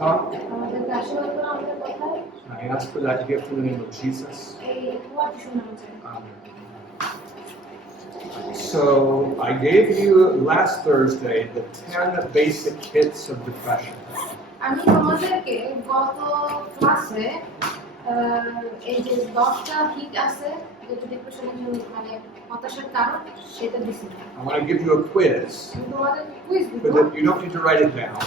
talk. আমাদেরকে আশীর্বাদ করো আমাদের কথায়। I ask for that gift in the name of Jesus. এই ওয়ার্ড শোনানো চাই। Amen. So I gave you last Thursday the 10 basic hits of depression. আমি তোমাদেরকে গত ক্লাসে এই যে 10টা হিট আছে যেটা ডিপ্রেশনের জন্য মানে হতাশার কারণ সেটা দিছি। I want to give you a quiz. তোমাদের কুইজ দিব। But you don't need to write it down.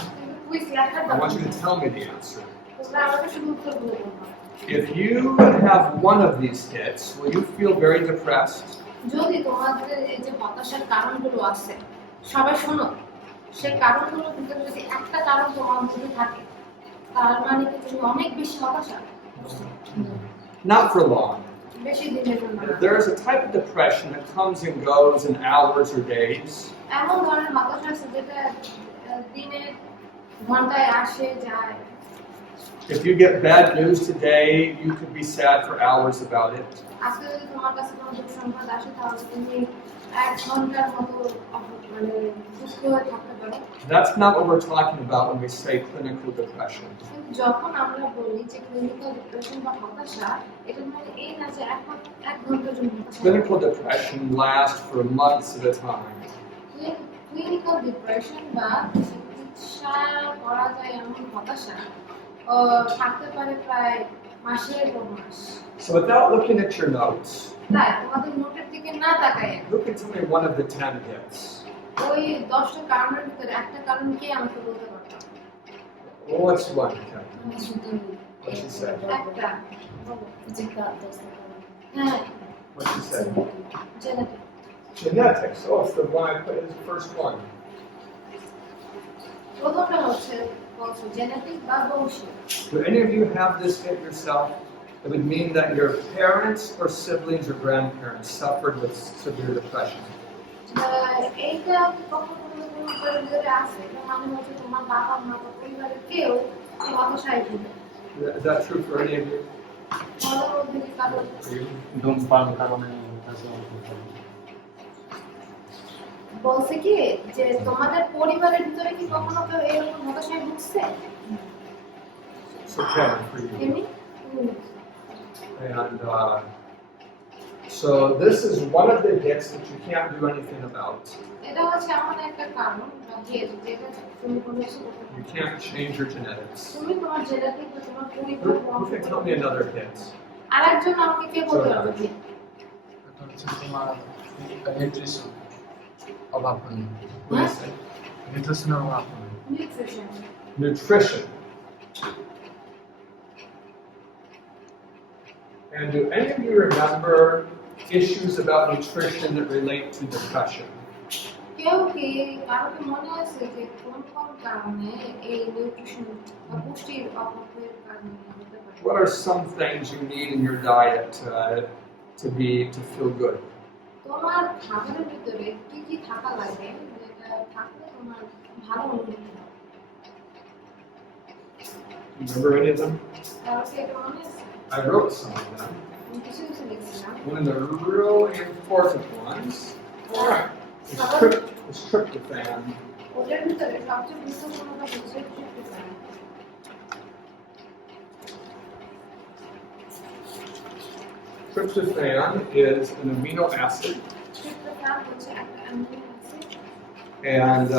Quiz লেখা I want you to tell me the answer. তোমরা আমাকে শুধু উত্তরগুলো বলবা। If you have one of these hits, will you feel very depressed? যদি তোমাদের এই যে হতাশার কারণগুলো আছে সবাই শোনো সেই কারণগুলোর ভিতরে যদি একটা কারণ তোমার মধ্যে থাকে তার মানে কি তুমি অনেক বেশি হতাশা? Not for long. বেশি দিনের জন্য না। There is a type of depression that comes and goes in hours or days. এমন ধরনের হতাশা আছে যেটা দিনের ঘন্টায় আসে যায়। If you get bad news today, you could be sad for hours about it. আজকে যদি তোমার কাছে কোনো দুঃসংবাদ আসে তাহলে তুমি 1 ঘন্টার মতো মানে সুস্থ হয়ে থাকতে পারো। That's not what we're talking about when we say clinical depression. কিন্তু যখন আমরা বলি যে ক্লিনিক্যাল ডিপ্রেশন বা হতাশা এটা মানে এই না যে 1 ঘন্টার জন্য হতাশা। Clinical depression lasts for months at a time. Clinical depression বা চিকিৎসা করা যায় এমন হতাশা থাকতে পারে প্রায় মাসের পর মাস। So without looking at your notes, তাই তোমাদের নোটের দিকে না তাকায় who can tell me one of the 10 hits? ওই 10টা কারণের ভিতরে একটা কারণ কি আমাকে বলতে পারতো? What's one? What's she say? একটা হ্যাঁ What's she say? Genetic Genetics. Oh, it's the one I put as the first one. প্রথমটা হচ্ছে জেনেটিক বা বংশীয়। Do any of you have this hit yourself? It would mean that your parents or siblings or grandparents suffered with severe depression. এইটা কখনো কোনো পরিবারে আছে মানে হচ্ছে তোমার বাবা মা বা পরিবারের কেউ হতাশায় ভুগে। Is that true for any of you? বলছে কি যে তোমাদের পরিবারের ভিতরে কি কখনো কেউ এরকম হতাশায় ভুগছে? It's okay for you. এমনি And so this is one of the hits that you can't do anything about. এটা হচ্ছে এমন একটা কারণ যেটা তুমি কোনো কিছু করতে পারো না। You can't change your genetics. তুমি তোমার জেনেটিক বা তোমার পরিবার Who can tell me another hit? আরেকজন আমাকে কে বলতে পারবে কি? এটা হচ্ছে তোমার নিউট্রিশন অভাব হয় What do you say? নিউট্রিশনের অভাব হয় nutrition. Nutrition. And do any of you remember issues about nutrition that relate to depression? কেউ কি কারো কি মনে আছে যে কোন কোন কারণে এই নিউট্রিশন বা পুষ্টির অভাবের কারণে হতে পারে? What are some things you need in your diet to feel good? তোমার খাবারের ভিতরে কি কি থাকা লাগে যেটা থাকলে তোমার ভালো অনুভূতি হয়? Remember any of them? কারো কি এটা মনে আছে? I wrote some of them. আমি কিছু কিছু লিখছিলাম। One of the really important ones is tryptophan. ওটার ভিতরে সবচেয়ে গুরুত্বপূর্ণটা হচ্ছে tryptophan. Tryptophan is an amino acid, tryptophan হচ্ছে একটা amino acid and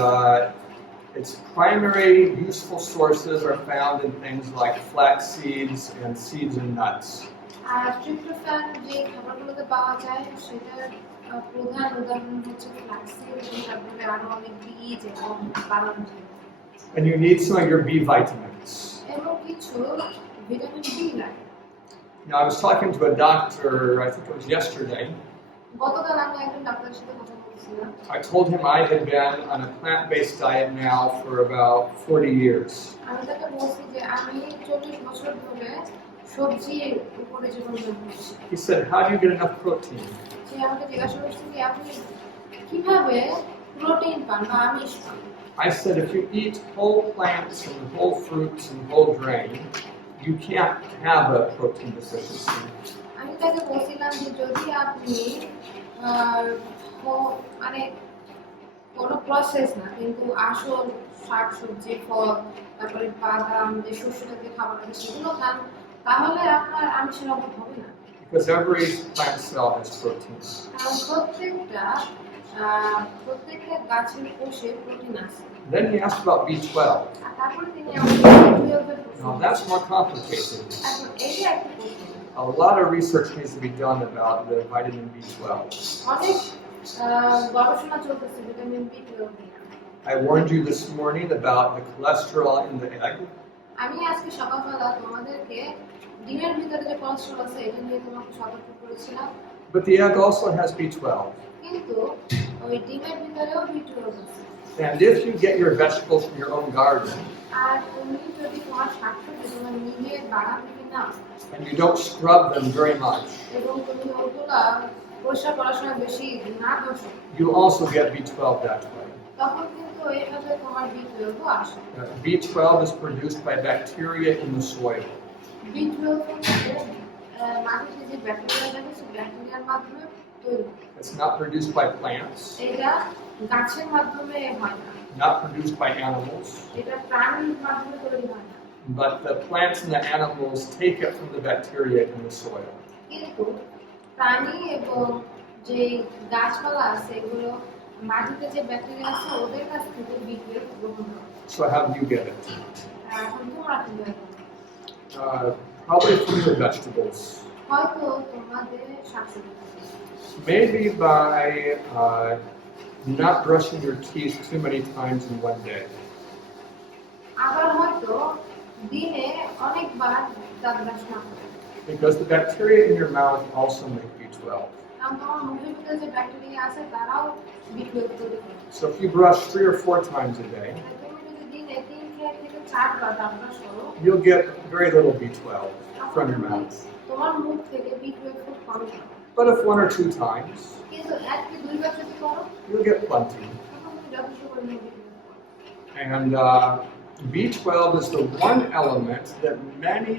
its primary useful sources are found in things like flax seeds and seeds and nuts. আর tryptophan যে খাবারগুলোতে পাওয়া যায় সেটার প্রধান উদাহরণ হচ্ছে ফ্লাক্সিড এবং তারপরে আরো অনেক বীজ এবং বাদাম। And you need some of your B vitamins. এবং কিছু ভিটামিন বি লাগে। Now, I was talking to a doctor, I think it was yesterday. গতকাল আমি একজন ডাক্তারের সাথে কথা বলছিলাম। I told him I had been on a plant-based diet now for about 40 years. আমি তাকে বলছি যে আমি 40 বছর ধরে সবজির উপরে জীবনযাপন করছি। He said, "How do you get enough protein?" সে আমাকে জিজ্ঞাসা করছে যে আপনি কিভাবে প্রোটিন পান বা আমিষ পান? I said, if you eat whole plants and whole fruits and whole grain, you can't have a protein deficiency. আমি তাকে বলছিলাম যে যদি আপনি মানে কোনো প্রসেস না, কিন্তু আসল শাকসবজি, ফল, তারপরে বাদাম, যে শস্য জাতীয় খাবার আছে সেগুলো খান, তাহলে আপনার আমিষের অভাব হবে না। Because every plant cell has protein. কারণ প্রত্যেকটা গাছের কোষে প্রোটিন আছে। Then he asked about B12. আর তারপরে তিনি আমাদের B12 এর প্রশ্ন Now that's more complicated. এখন এইটা একটা প্রশ্ন। A lot of research needs to be done about the vitamin B12. অনেক গবেষণা চলতেছে ভিটামিন B12 নিয়ে। I warned you this morning about the cholesterol in the egg. আমি আজকে সকালবেলা তোমাদেরকে ডিমের ভিতরে যে কোলেস্টেরল আছে এটা নিয়ে তোমাকে সতর্ক করেছিলাম। But the egg also has B12. কিন্তু ওই ডিমের ভিতরেও B12 আছে। And if you get your vegetables from your own garden, আর তুমি যদি তোমার শাকসবজি তোমার নিজের বাগান থেকে নাও, and you don't scrub them very much, এবং তুমি ওগুলা পরিষ্কার করার সময় বেশি না ঘষো, you also get B12 that way. তখন কিন্তু এইভাবে তোমার B12 আসে। B12 is produced by bacteria in the soil. B12 হচ্ছে মাটিতে যে ব্যাকটেরিয়া থাকে সেই ব্যাকটেরিয়ার মাধ্যমে তৈরি। It's not produced by plants, এটা গাছের মাধ্যমে হয় না, not produced by animals, এটা প্রাণীর মাধ্যমে তৈরি হয় না, but the plants and the animals take it from the bacteria in the soil. কিন্তু প্রাণী এবং যে গাছপালা আছে এগুলো মাটিতে যে ব্যাকটেরিয়া আছে ওদের কাছ থেকে B12 গ্রহণ করে। So how do you get it? এখন তোমরা কিভাবে করবে? Probably from your vegetables. হয়তো তোমাদের শাকসবজি, Maybe by not brushing your teeth too many times in one day. আবার হয়তো দিনে অনেকবার দাঁত ব্রাশ না করে। Because the bacteria in your mouth also make B12. কারণ তোমার মুখের ভিতরে যে ব্যাকটেরিয়া আছে তারাও B12 তৈরি করে। So if you brush 3 or 4 times a day, তুমি যদি দিনে 3 থেকে 4 বার দাঁত ব্রাশ করো, you'll get very little B12 from your mouth. তোমার মুখ থেকে B12 খুব কম পাবে। But if 1 or 2 times, কিন্তু 1 কি 2 বার যদি করো, you'll get plenty. তখন তুমি যথেষ্ট পরিমাণে B12 পাবে। And B12 is the one element that many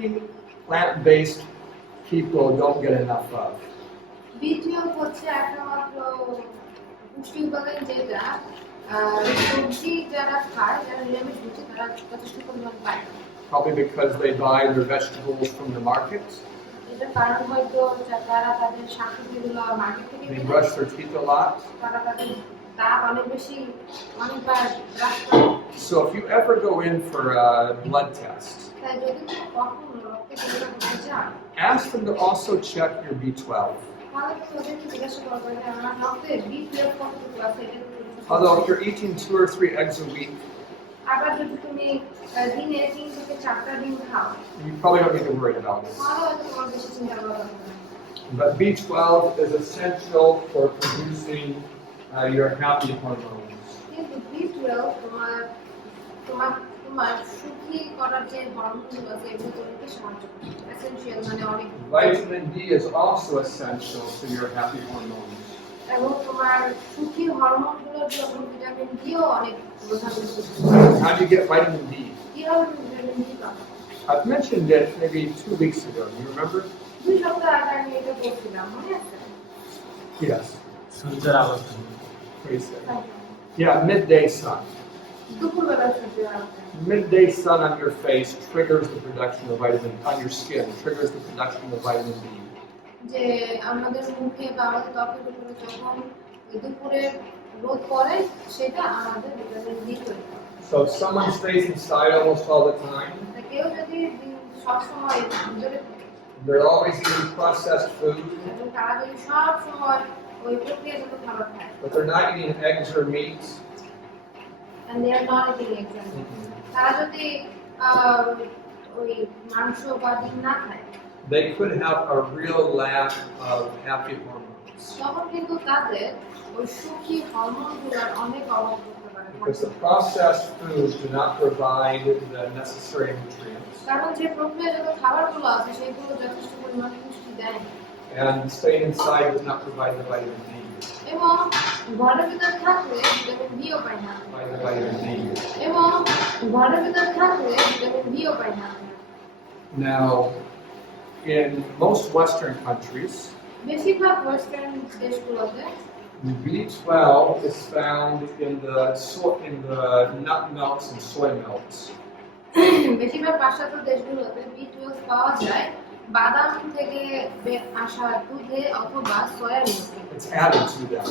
plant-based people don't get enough of. B12 হচ্ছে একমাত্র পুষ্টি উপাদান যেটা সবজি যারা খায়, যারা নিরামিষ ভোজী তারা যথেষ্ট পরিমাণ পায়। Probably because they buy their vegetables from the market. এটা কারণ হয়তো তারা তাদের শাকসবজিগুলো মার্কেট থেকে They কিনে, brush their teeth a lot. তারা তাদের দাঁত অনেকবার ব্রাশ করে। So if you ever go in for a blood test, তাই যদি তুমি কখনো রক্ত পরীক্ষা করতে চাও, ask them to also check your B12. তাহলে তুমি ওদেরকে জিজ্ঞাসা করবে যে আমার রক্তে B12 কতটুকু আছে এটা তুমি জিজ্ঞাসা করবে। Although if you're eating 2 or 3 eggs a week, আবার যদি তুমি দিনে 3 থেকে 4টা ডিম খাও, you probably don't need to worry about it. তাহলে হয়তো তোমার বেশি চিন্তা করা দরকার নেই। But B12 is essential for producing your happy hormones. কিন্তু B12 তোমার সুখী করার যে হরমোনগুলো আছে এগুলো তৈরিতে সাহায্য করে। এসেনশিয়াল মানে অনেক। Vitamin D is also essential to your happy hormones. এবং তোমার সুখী হরমোনগুলোর জন্য ভিটামিন ডিও অনেক প্রধান গুরুত্বপূর্ণ। How do you get vitamin D? কিভাবে ভিটামিন ডি পাবো? I've mentioned it maybe 2 weeks ago. Do you remember? 2 সপ্তাহ আগে আমি এটা বলছিলাম, মনে আছে? Yes. সূর্যের আলো Praise God. Yeah, midday sun. দুপুরবেলা সূর্যের আলো। Midday sun on your face triggers the production of vitamin on your skin, triggers the production of vitamin D. যে আমাদের মুখে বা আমাদের ত্বকের উপরে যখন দুপুরে রোদ পড়ে সেটা আমাদের ভিটামিন ডি তৈরি করে। So if someone stays inside almost all the time, কেউ যদি সবসময় ভিতরে, they're always eating processed food, এবং তারা যদি সবসময় ওই প্রক্রিয়াজাত খাবার খায়, but they're not eating eggs or meat, and they are not eating eggs, তারা যদি ওই মাংস বা ডিম না খায়, they could have a real lack of happy hormones. তখন কিন্তু তাদের ওই সুখী হরমোনগুলোর অনেক অভাব করতে পারে। Because the processed foods do not provide the necessary nutrients. কারণ যে প্রক্রিয়াজাত খাবারগুলো আছে সেগুলো যথেষ্ট পরিমাণ পুষ্টি দেয় না। And staying inside does not provide the vitamin D. এবং ঘরের ভিতর থাকলে ভিটামিন ডিও পায় না। এবং ঘরের ভিতর থাকলে ভিটামিন ডিও পায় না। Now, in most Western countries, বেশিরভাগ ওয়েস্টার্ন দেশগুলোতে B12 is found in the nut milks and soy milks. বেশিরভাগ পাশ্চাত্য দেশগুলোতে B12 পাওয়া যায় বাদাম থেকে আসা দুধে অথবা সয়া মিল্কে। It's added to them.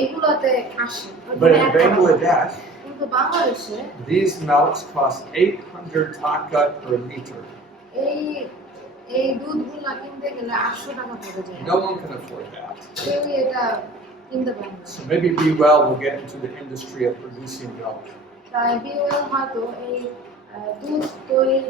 এগুলোতে আসে। But in Bangladesh, কিন্তু বাংলাদেশে these milks cost 800 taka per liter. এই দুধগুলো কিনতে গেলে 800 টাকা পড়ে যায়। No one can afford that. কেউই এটা কিনতে পারে না। So maybe Be Well will get into the industry of producing milk. তাই বিওএল হয়তো এই দুধ তৈরির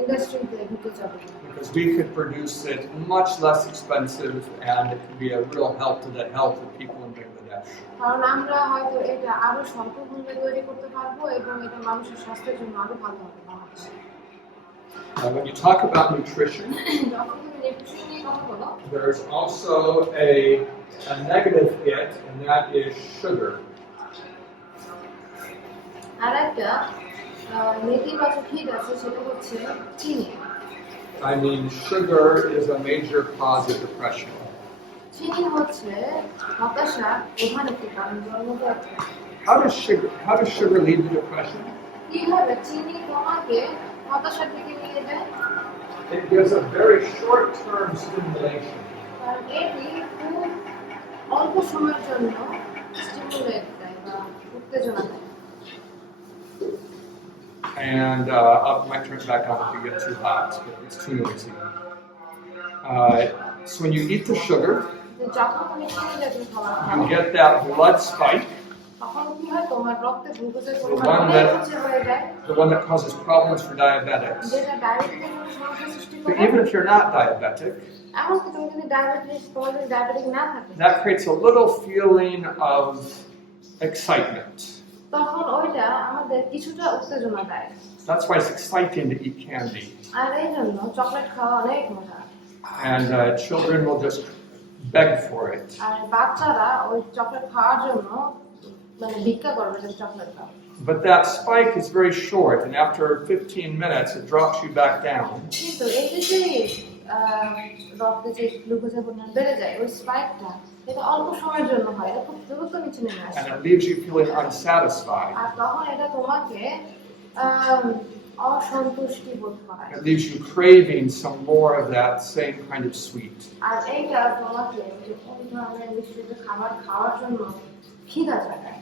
ইন্ডাস্ট্রিতে ঢুকে যাবে। Because we could produce it much less expensive and it could be a real help to the health of people in Bangladesh. কারণ আমরা হয়তো এটা আরো স্বল্প মূল্যে তৈরি করতে পারবো এবং এটা মানুষের স্বাস্থ্যের জন্য আরো ভালো হবে বাংলাদেশে। When you talk about nutrition, যখন তুমি নিউট্রিশন নিয়ে কথা বলো, there's also a negative hit, and that is sugar. আর একটা নেতিবাচক হিট আছে সেটা হচ্ছে চিনি। I mean, sugar is a major cause of depression. চিনি হচ্ছে হতাশার প্রধান একটি কারণ জন্মতে আছে। How does sugar lead to depression? কিভাবে চিনি তোমাকে হতাশার দিকে নিয়ে যায়? It gives a very short-term stimulation. কারণ এটি খুব অল্প সময়ের জন্য স্টিমুলেট দেয় বা উত্তেজনা দেয়। And I might turn it back on if you get too hot, but it's too noisy. So when you eat the sugar, যখন তুমি চিনি জাতীয় খাবার you খাও get that blood spike, তখন কি হয় তোমার রক্তে গ্লুকোজের the পরিমাণ one অনেক উচ্চ হয়ে যায় that causes problems for diabetics. যেটা ডায়াবেটিসের জন্য সমস্যা সৃষ্টি But করে। even if you're not diabetic, এমনকি তুমি যদি ডায়াবেটিক না থাকে that creates a little feeling of excitement. তখন ওইটা আমাদের কিছুটা উত্তেজনা দেয়। That's why it's exciting to eat candy. আর এই জন্য চকলেট খাওয়া অনেক মজা। And children will just beg for it. আর বাচ্চারা ওই চকলেট খাওয়ার জন্য মানে ভিক্ষা করবে যে চকলেট দাও। But that spike is very short, and after 15 minutes, it drops you back down. কিন্তু এই যে রক্তে যে গ্লুকোজের পরিমাণ বেড়ে যায় ওই স্পাইকটা এটা অল্প সময়ের জন্য হয়, এটা খুব দ্রুত নিচে নেমে আসে। And it leaves you feeling unsatisfied. আর তখন এটা তোমাকে অসন্তুষ্টি বোধ করায়। It leaves you craving some more of that same kind of sweet. আর এইটা তোমাকে যে কোন ধরনের মিষ্টি খাবার খাওয়ার জন্য খিদা জাগায়।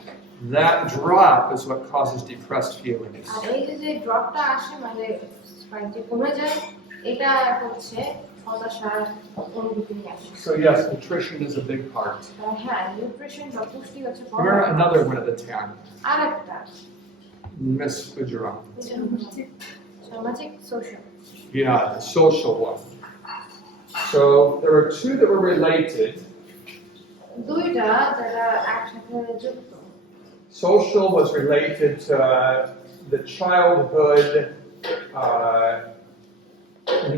That drop is what causes depressed feelings. আর এই যে ড্রপটা আসে মানে স্পাইকটা কমে যায় এটা হচ্ছে হতাশার অনুভূতি নিয়ে আসে। So yes, nutrition is a big part. হ্যাঁ, নিউট্রিশন বা পুষ্টি হচ্ছে Remember another one of the 10. আরেকটা Miss Gujarat. সামাজিক social. Yeah, the social one. So there are two that were related. দুইটা যারা একসাথে যুক্ত। Social was related to the childhood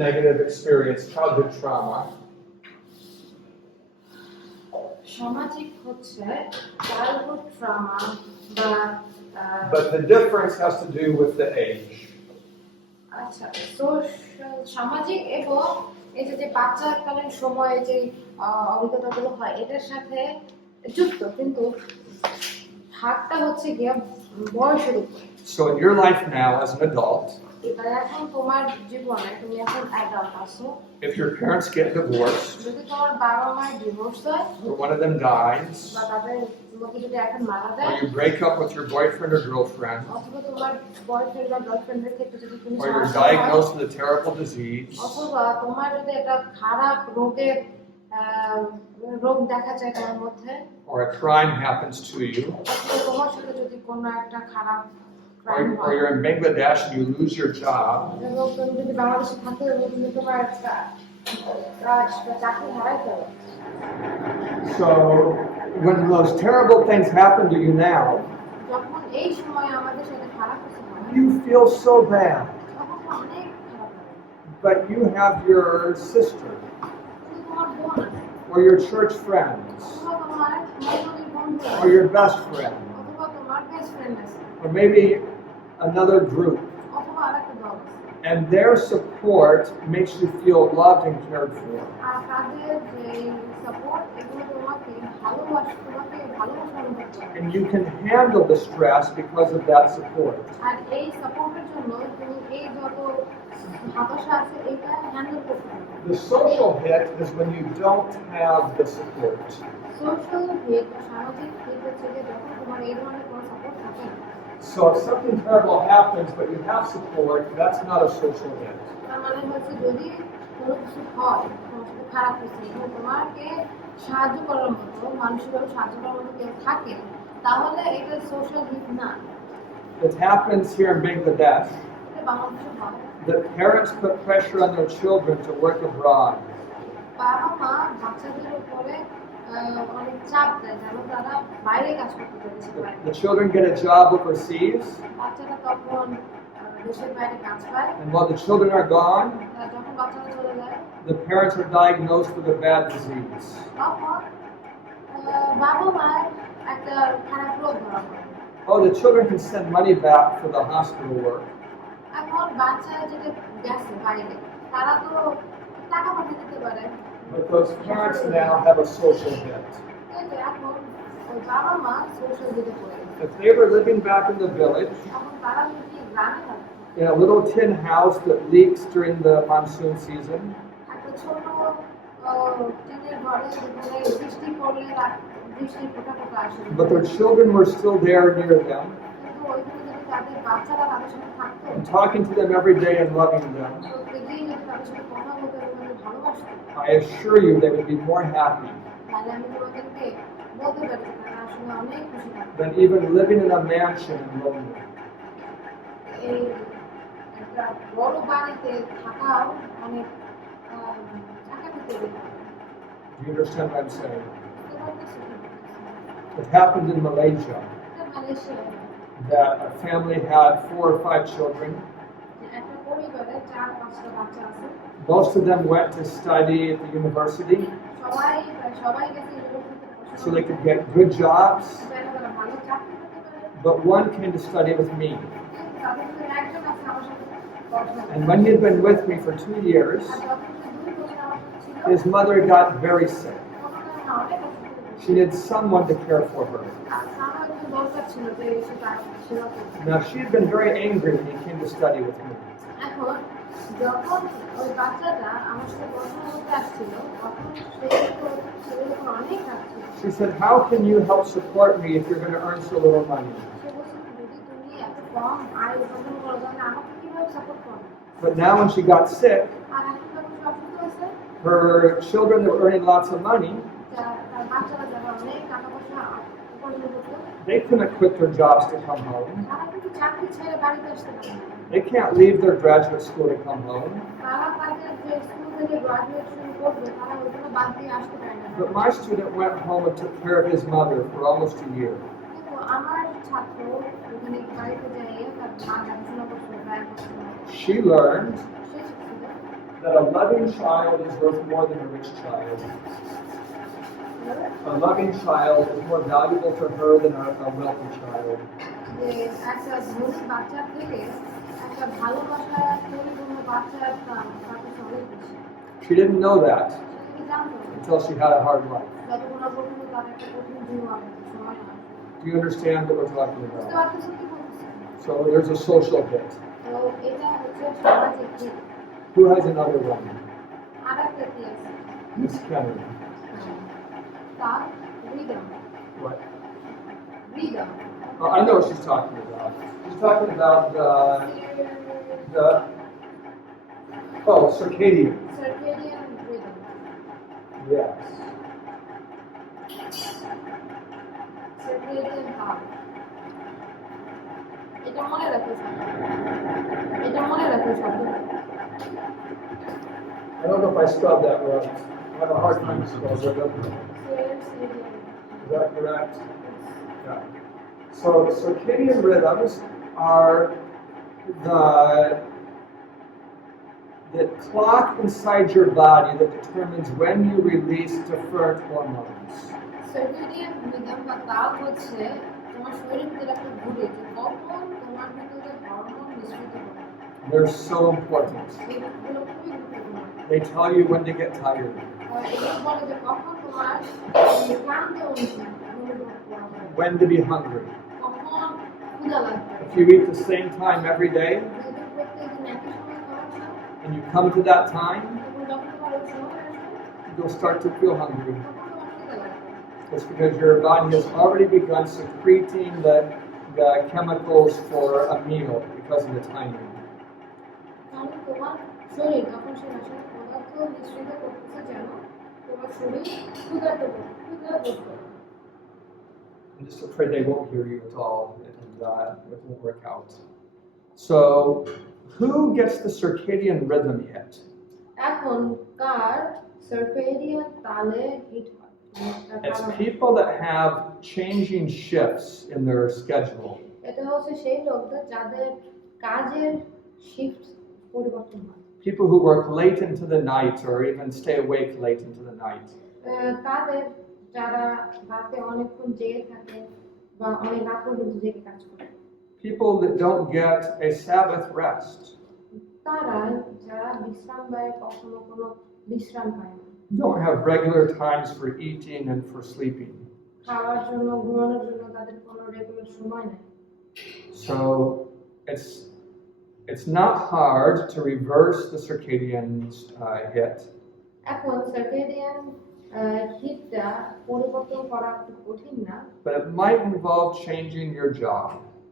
negative experience, childhood trauma. সামাজিক হচ্ছে চাইল্ডহুড ট্রমা বা But the difference has to do with the age. আচ্ছা সোশ্যাল সামাজিক এবং এই যে বাচ্চাকালীন সময়ে যে অভিজ্ঞতাগুলো হয় এটার সাথে যুক্ত কিন্তু ভাগটা হচ্ছে গিয়ে বয়সের উপর। So in your life now as an adult, এখন তোমার জীবনে তুমি এখন অ্যাডাল্ট আছো, if your parents get divorced, যদি তোমার বাবা মায়ের ডিভোর্স হয় or one of them dies, বা তাদের মধ্যে যদি এখন মারা or যায় you break up with your boyfriend or girlfriend, অথবা তোমার বয়ফ্রেন্ড বা গার্লফ্রেন্ডের ক্ষেত্রে যদি তুমি or you're diagnosed with a terrible disease, অথবা তোমার যদি একটা খারাপ রোগের রোগ দেখা যায় তোমার মধ্যে, or a crime happens to you, অথবা তোমার সাথে যদি কোনো একটা খারাপ or you're in Bangladesh and you lose your job, এবং তুমি যদি বাংলাদেশে থাকো এবং তুমি তোমার একটা কাজ বা চাকরি হারাই ফেলো। so when those terrible things happen to you now, যখন এই সময় আমাদের সাথে খারাপ কিছু হয় you feel so bad. তখন অনেক খারাপ লাগে। But you have your sister, কিন্তু তোমার বোন আছে, or your church friends, অথবা তোমার মণ্ডলীর বন্ধু or আছে, your best friend, অথবা তোমার বেস্ট ফ্রেন্ড আছে, or maybe another group. অথবা আরেকটা দল আছে। And their support makes you feel loved and cared for. আর তাদের যে সাপোর্ট এগুলো তোমাকে তোমাকে ভালোবাসা অনুভব করে। And you can handle the stress because of that support. আর এই সাপোর্টের জন্য তুমি এই যত হতাশা আছে এটা হ্যান্ডেল করতে পারবে। The social hit is when you don't have the support. Social hit বা সামাজিক হিট হচ্ছে যে যখন তোমার এই ধরনের কোনো সাপোর্ট থাকে না। So if something terrible happens but you have support, that's not a social hit. তার মানে হচ্ছে যদি কোনো কিছু হয়, কোনো কিছু খারাপ কিছু এবং তোমাকে সাহায্য করার মতো মানসিকভাবে সাহায্য করার মতো কেউ থাকে তাহলে এটা সোশ্যাল হিট না। It happens here in Bangladesh এটা বাংলাদেশে হয়। that parents put pressure on their children to work abroad. বাবা মা বাচ্চাদের উপরে অনেক চাপ দেয় যেন তারা বাইরে কাজ করতে পারে দেশের বাইরে। The children get a job overseas, বাচ্চারা তখন দেশের বাইরে কাজ পায়। and while the children are gone, যখন বাচ্চারা চলে যায় the parents are diagnosed with a bad disease. তখন বাবা মায়ের একটা খারাপ রোগ ধরা পড়ে। Oh, the children can send money back for the hospital work. এখন বাচ্চারা যেটা গেছে বাইরে তারা তো টাকা পাঠিয়ে দিতে পারে। But those parents now have a social hit. কিন্তু এখন ওই বাবা মা সোশ্যাল দিতে পড়ে গেছে। If they were living back in the village, এখন তারা যদি গ্রামে থাকে in a little tin house that leaks during the monsoon season, একটা ছোট টিনের ঘরে যেখানে বৃষ্টি পড়লে বৃষ্টির ফোঁটা ফোঁটা আসে but their children were still there near them, কিন্তু ওইখানে যদি তাদের বাচ্চারা তাদের সাথে থাকতো and talking to them every day and loving them, প্রত্যেকদিন যদি তাদের সাথে কথা বলতে এবং তাদের ভালোবাসতো I assure you they would be more happy তাহলে আমি তোমাদেরকে বলতে পারি যে তারা আসলে অনেক খুশি থাকতো। than even living in a mansion and lonely. এই একটা বড় বাড়িতে থাকাও অনেক একাকিত্ব দিত। Do you understand what I'm saying? বুঝতে পারতেছো? It happened in Malaysia এটা মালয়েশিয়ায় that a family had 4 or 5 children. একটা পরিবারে 4-5টা বাচ্চা আছে। Most of them went to study at the university সবাই গেছে ইউনিভার্সিটিতে so they could get good jobs, যেন তারা ভালো চাকরি করতে পারে। but one came to study with me. কিন্তু তাদের মধ্যে একজন আছে আমার সাথে পড়াশোনা করে। And when he had been with me for 2 years, আর যখন সে 2 বছর আমার সাথে ছিল his mother got very sick. তখন তার মা অনেক অসুস্থ হয়েছিল। She needed someone to care for her. আর তারও একজন দরকার ছিল যে এসে তার সেবা করবে। Now, she had been very angry when he came to study with me. এখন যখন ওই বাচ্চাটা আমার সাথে পড়াশোনা করতে আসছিল তখন সে যখন অনেক আসছিল She said, "How can you help support me if you're going to earn so little money?" সে বলছিল যদি তুমি এত কম আয় উপার্জন করো তাহলে আমাকে কিভাবে সাপোর্ট করবে। But now, when she got sick, আর এখন যখন সে অসুস্থ হয়েছে her children that were earning lots of money, তার বাচ্চারা যারা অনেক টাকা পয়সা উপার্জন করতো they couldn't quit their jobs to come home. তারা কিন্তু চাকরি ছেড়ে বাড়িতে আসতে পারে না। They can't leave their graduate school to come home. তারা তাদের যে স্কুল থেকে গ্রাজুয়েট শুরু করবে তারা ওইগুলো বাদ দিয়ে আসতে পারে না। But my student went home and took care of his mother for almost a year. কিন্তু আমার ছাত্র ওখানে বাড়িতে যাইয়ে তার মা দেখাশোনা করতে প্রায় বছর She learned সে শিখছিল that a loving child is worth more than a rich child. A loving child is more valuable to her than a wealthy child. যে একটা ধনী বাচ্চার থেকে একটা ভালোবাসা পরিপূর্ণ বাচ্চার দাম তার কাছে অনেক বেশি। She didn't know that সে কিন্তু জানতো না until she had a hard life. যতক্ষণ না পর্যন্ত তার একটা কঠিন জীবন সময় হয়। Do you understand what we're talking বুঝতে about? পারতেছো কি বলতেছি? So there's a social hit. তো এটা হচ্ছে সামাজিক দিক। Who has another one? আর একটা কি আছে? Miss Kennedy. তার rhythm What? Rhythm Oh, I know what she's talking about. She's talking about the circadian. Circadian rhythm Yes. Circadian heart এটা মনে রাখো শব্দটা I don't know if I spelled that right. I have a hard time spelling it. Circadian Is that correct? Yeah. So circadian rhythms are the clock inside your body that determines when you release different hormones. Circadian rhythm বা তাল হচ্ছে তোমার শরীরের ভিতরে একটা ঘুরে যে কখন তোমার ভিতরে হরমোন নিঃসৃত হবে। They're so important. এগুলো খুবই গুরুত্বপূর্ণ। They tell you when to get tired. এগুলো বলে যে কখন তোমার ক্লান্তি অনুভব করা হয়। When to be hungry. কখন ক্ষুধা লাগবে। If you eat the same time every day যদি প্রত্যেকদিন একই সময় খাবার খাও, and you come to that time, তখন যখন তোমার ওই সময় আসবে, you'll start to feel hungry. তখন তোমার ক্ষুধা লাগবে। It's because your body has already begun secreting the chemicals for a meal because of the timing. কারণ তোমার শরীর যখন সে রাসায়নিক পদার্থ মিশ্রিত করতেছে যেন তোমার শরীর ক্ষুধার্ত বোধ করে। I'm just afraid they won't hear you at all, and it won't work out. So, who gets the circadian rhythm hit? এখন কার সার্কেডিয়ান তালে হিট হয়? It's people that have changing shifts in their schedule. এটা হচ্ছে সেই লোকদের যাদের কাজের শিফট পরিবর্তন হয়। People who work late into the night or even stay awake late into the night. তাদের যারা রাতে অনেকক্ষণ জেগে থাকে বা অনেক রাত পর্যন্ত জেগে কাজ করে। People that don't get a Sabbath rest. তারা যারা বিশ্রাম পায় কখনো কোনো বিশ্রাম পায় না। Don't have regular times for eating and for sleeping. খাওয়ার জন্য ঘুমানোর জন্য তাদের কোনো রেগুলার সময় নেই। So it's not hard to reverse the circadian hit. এখন সার্কেডিয়ান হিটটা পরিবর্তন করা খুব কঠিন না, But it might involve changing your job.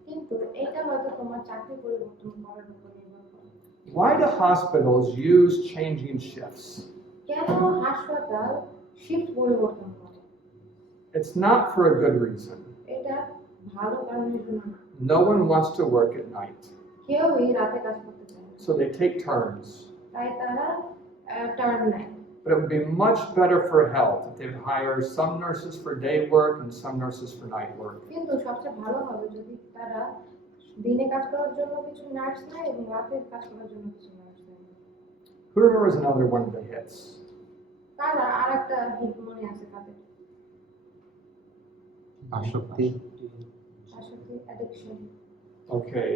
কিন্তু এটা হয়তো তোমার চাকরি পরিবর্তন করার উপর নির্ভর করে। Why do hospitals use changing shifts? কেন হাসপাতাল শিফট পরিবর্তন করে? It's not for a good reason. এটা ভালো কারণের জন্য না। No one wants to work at night. কেউই রাতে কাজ করতে চায় না, So they take turns. তাই তারা টার্ন নেয়। But it would be much better for health if they would hire some nurses for day work and some nurses for night work. কিন্তু সবচেয়ে ভালো হবে যদি তারা দিনে কাজ করার জন্য কিছু নার্স নেয় এবং রাতে কাজ করার জন্য কিছু নার্স নেয়। Who remembers another one of the hits? তারা আরেকটা হিট মনে আছে তাদের, আসক্তি আসক্তি, addiction. Okay.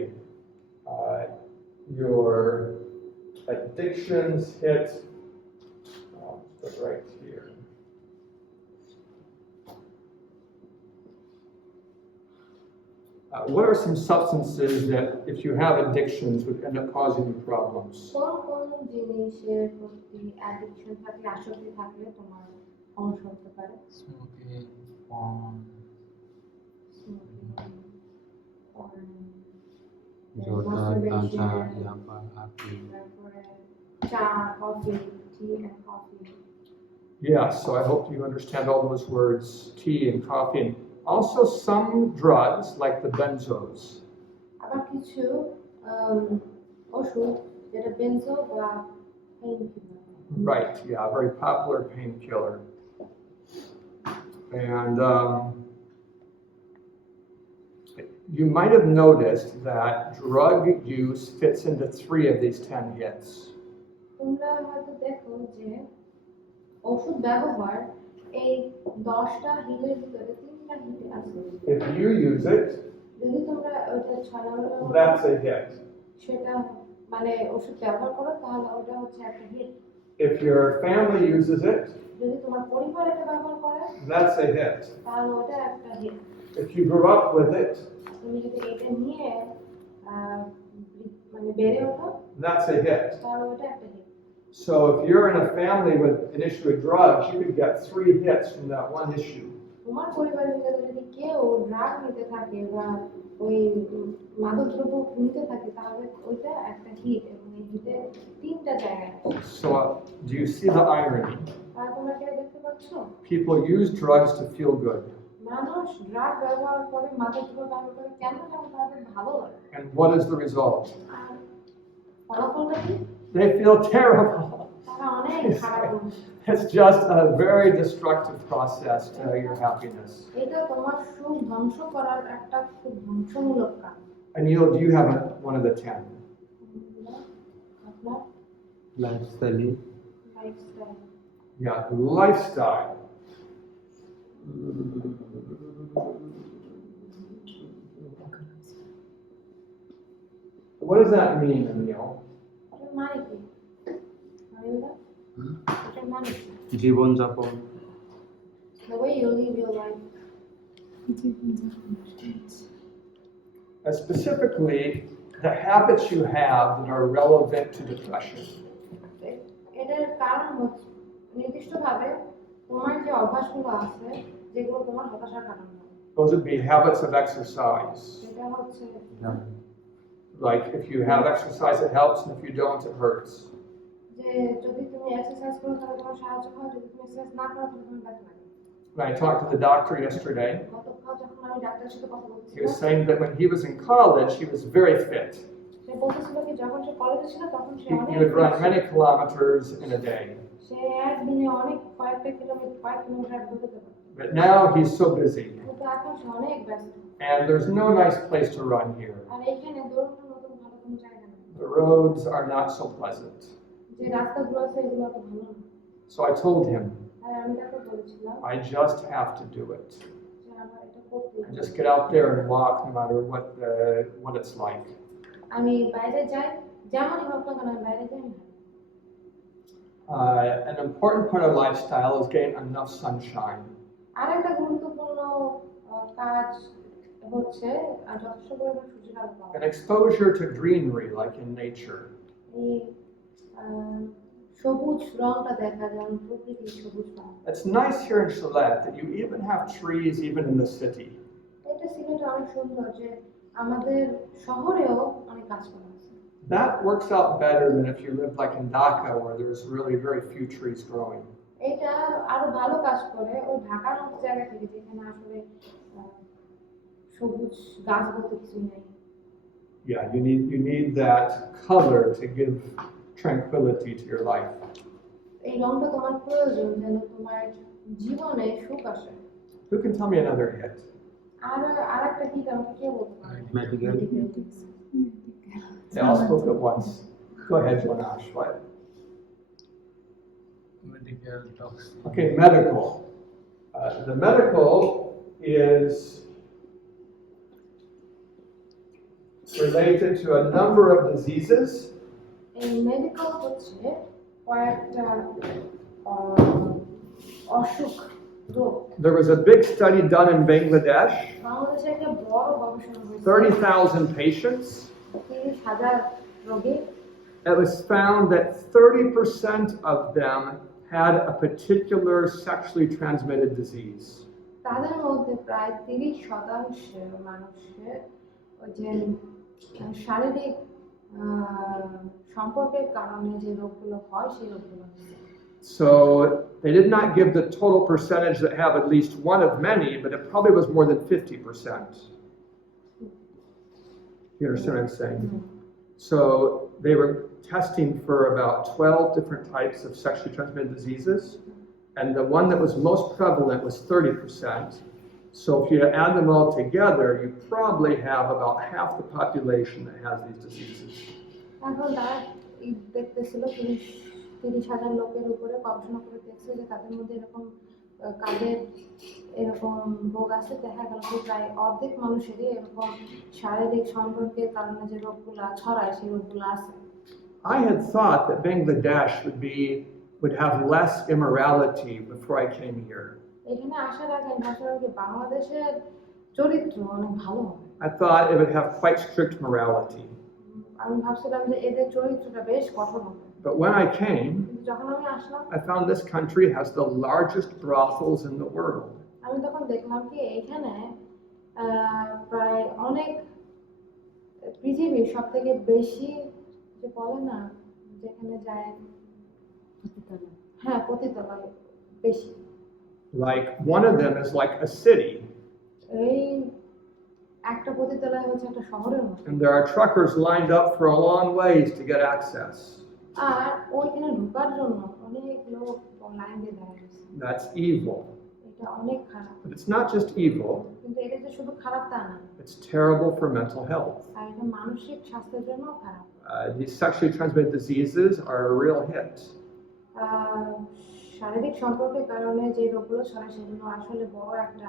Your addictions hit right here. What are some substances that, if you have addictions, would end up causing you problems? কোন কোন জিনিসের প্রতি অ্যাডিকশন থাকলে, আসক্তি থাকলে তোমার সমস্যা হতে পারে? স্মোকিং, পর্ন, জর্দা, গাঁজা, ইয়াবা, আফিম। তারপরে চা, coffee, tea and coffee. Yes, so I hope you understand all those words, tea and coffee, and also some drugs like the benzos. আবার কিছু ওষুধ যেটা বেনজো বা painkiller. Right, yeah, a very popular painkiller. And you might have noticed that drug use fits into 3 of these 10 hits. তোমরা হয়তো দেখো যে ওষুধ ব্যবহার এই 10টা হিটের ভিতরে 3টা হিটে আছে। If you use it, যদি তোমরা ওইটা 6 নম্বর that's a hit. সেটা মানে ওষুধ ব্যবহার করো তাহলে ওটা হচ্ছে একটা hit. If your family uses it, যদি তোমার পরিবার এটা ব্যবহার করে that's a hit. তাহলে ওটা একটা hit. If you grew up with it, তুমি যদি এটা নিয়ে মানে বেড়ে ওঠো that's a hit. তাহলে ওটা একটা hit. So if you're in a family with an issue with drugs, you could get 3 hits from that one issue. তোমার পরিবারের ভিতরে যদি কেউ ড্রাগ নিতে থাকে বা ওই মাদকদ্রব্য নিতে থাকে তাহলে ওইটা একটা হিট এবং এই হিটে 3টা জায়গায় আছে। So do you see the irony? আর তোমরা কি দেখতে পাচ্ছ? People use drugs to feel good. মানুষ ড্রাগ ব্যবহার করে, মাদকদ্রব্য ব্যবহার করে কেন? কারণ তাদের ভালো লাগে। And what is the result? আর ফলাফলটা কি? They feel terrible. তারা অনেক খারাপ লাগে। It's just a very destructive process to your happiness. এটা তোমার সুখ ধ্বংস করার একটা খুব ধ্বংসমূলক কাজ। And Neil, do you have one of the 10? আপনার lifestyle, lifestyle. Yeah, lifestyle. What does that mean, Neil? এটার মানে কি? মানে এটা? এটার মানে কি? জীবনযাপন, the way you live your life. And specifically, the habits you have that are relevant to depression. এটার কারণ হচ্ছে নির্দিষ্টভাবে তোমার যে অভ্যাসগুলো আছে যেগুলো তোমার হতাশার কারণ হয়। Those would be habits of exercise. এটা হচ্ছে Like if you have exercise, it helps, and if you don't, it hurts. যে যদি তুমি এক্সারসাইজ করো তাহলে তোমার সাহায্য হয়, যদি তুমি এক্সারসাইজ না করো তাহলে তোমার ব্যথা লাগে। When I talked to the doctor yesterday, গতকাল যখন আমি ডাক্তারের সাথে কথা he বলছিলাম, was saying that when he was in college, he was very fit. সে বলতেছিল কি যখন সে কলেজে ছিল তখন সে He অনেক would run many kilometers in a day. সে একদিনে অনেক কয়েক কিলোমিটার দৌড়তে পারত। But now he's so busy, কিন্তু এখন সে অনেক ব্যস্ত। and there's no nice place to run here. আর এখানে দৌড়ানোর মতো ভালো কোনো জায়গা নেই। The roads are not so pleasant. যে রাস্তাগুলো আছে এগুলো অত ভালো না। So I told him, আর আমি তাকে বলেছিলাম I just have to do it. যে আমার এটা করতেই I হবে। just get out there and walk no matter what it's like. আমি বাইরে যাই, যেমনই হোক না কেন আমি বাইরে যাই না। An important part of lifestyle is getting enough sunshine. আর একটা গুরুত্বপূর্ণ কাজ হচ্ছে যথেষ্ট পরিমাণ সূর্যের আলো পাওয়া। An exposure to greenery like in nature. এই সবুজ রংটা দেখা যায়, প্রকৃতির সবুজ রং। It's nice here in Sylhet that you even have trees even in the city. এটা সিলেটে অনেক সুন্দর যে আমাদের শহরেও অনেক গাছপালা আছে। That works out better than if you live like in Dhaka where there's really very few trees growing. এটা আরো ভালো কাজ করে ওই ঢাকার মতো জায়গা থেকে যেখানে আসলে সবুজ গাছ বলতে কিছু নেই। Yeah, you need that color to give tranquility to your life. এই রংটা তোমার প্রয়োজন যেন তোমার জীবনে সুখ আসে। Who can tell me another hit? আর একটা হিট আমাকে কে বলতে পারে? Medical. They all spoke at once. Go ahead, Jonash. What? Medical talks. Okay, medical. The medical is related to a number of diseases. এই মেডিকেল হচ্ছে কয়েকটা অসুখ রোগ। There was a big study done in Bangladesh, বাংলাদেশে একটা বড় গবেষণা হয়েছে 30,000 patients. 30,000 রোগী। It was found that 30% of them had a particular sexually transmitted disease. তাদের মধ্যে প্রায় 30% মানুষের ওই যে শারীরিক সম্পর্কের কারণে যে রোগগুলো হয় সেই রোগগুলো। So they did not give the total percentage that have at least one of many, but it probably was more than 50%. You understand what I'm saying? So they were testing for about 12 different types of sexually transmitted diseases, and the one that was most prevalent was 30%. So if you add them all together, you probably have about half the population that has these diseases. এখন তারা দেখতেছিল 30,000 লোকের উপরে গবেষণা করে দেখছে যে তাদের মধ্যে এরকম কাদের এরকম রোগ আছে। দেখা গেল যে প্রায় অর্ধেক মানুষেরই এরকম শারীরিক সম্পর্কের কারণে যে রোগগুলো ছড়ায় সেই রোগগুলো আছে। I had thought that Bangladesh would have less immorality before I came here. এখানে আসার আগে আমি ভাবছিলাম যে বাংলাদেশের চরিত্র অনেক ভালো হবে। I thought it would have quite strict morality. আমি ভাবছিলাম যে এদের চরিত্রটা বেশ কঠোর হবে। But when I came, কিন্তু যখন আমি আসলাম I found this country has the largest brothels in the world. আমি তখন দেখলাম কি এখানে প্রায় অনেক পৃথিবীর সব থেকে বেশি যে বলে না যেখানে যায় হ্যাঁ পতিতালয় বেশি। Like one of them is like a city. এই একটা পতিতালয় হচ্ছে একটা শহরের মতো। And there are truckers lined up for a long ways to get access. আর ওইখানে ঢোকার জন্য অনেক লোক লাইন দিয়ে দাঁড়িয়ে আছে। That's evil. এটা অনেক খারাপ। But it's not just evil, কিন্তু এটা যে শুধু খারাপ তা না। it's terrible for mental health. আর এটা মানসিক স্বাস্থ্যের জন্যও খারাপ। These sexually transmitted diseases are a real hit. শারীরিক সম্পর্কের কারণে যে রোগগুলো ছড়ায় সেগুলো আসলে বড় একটা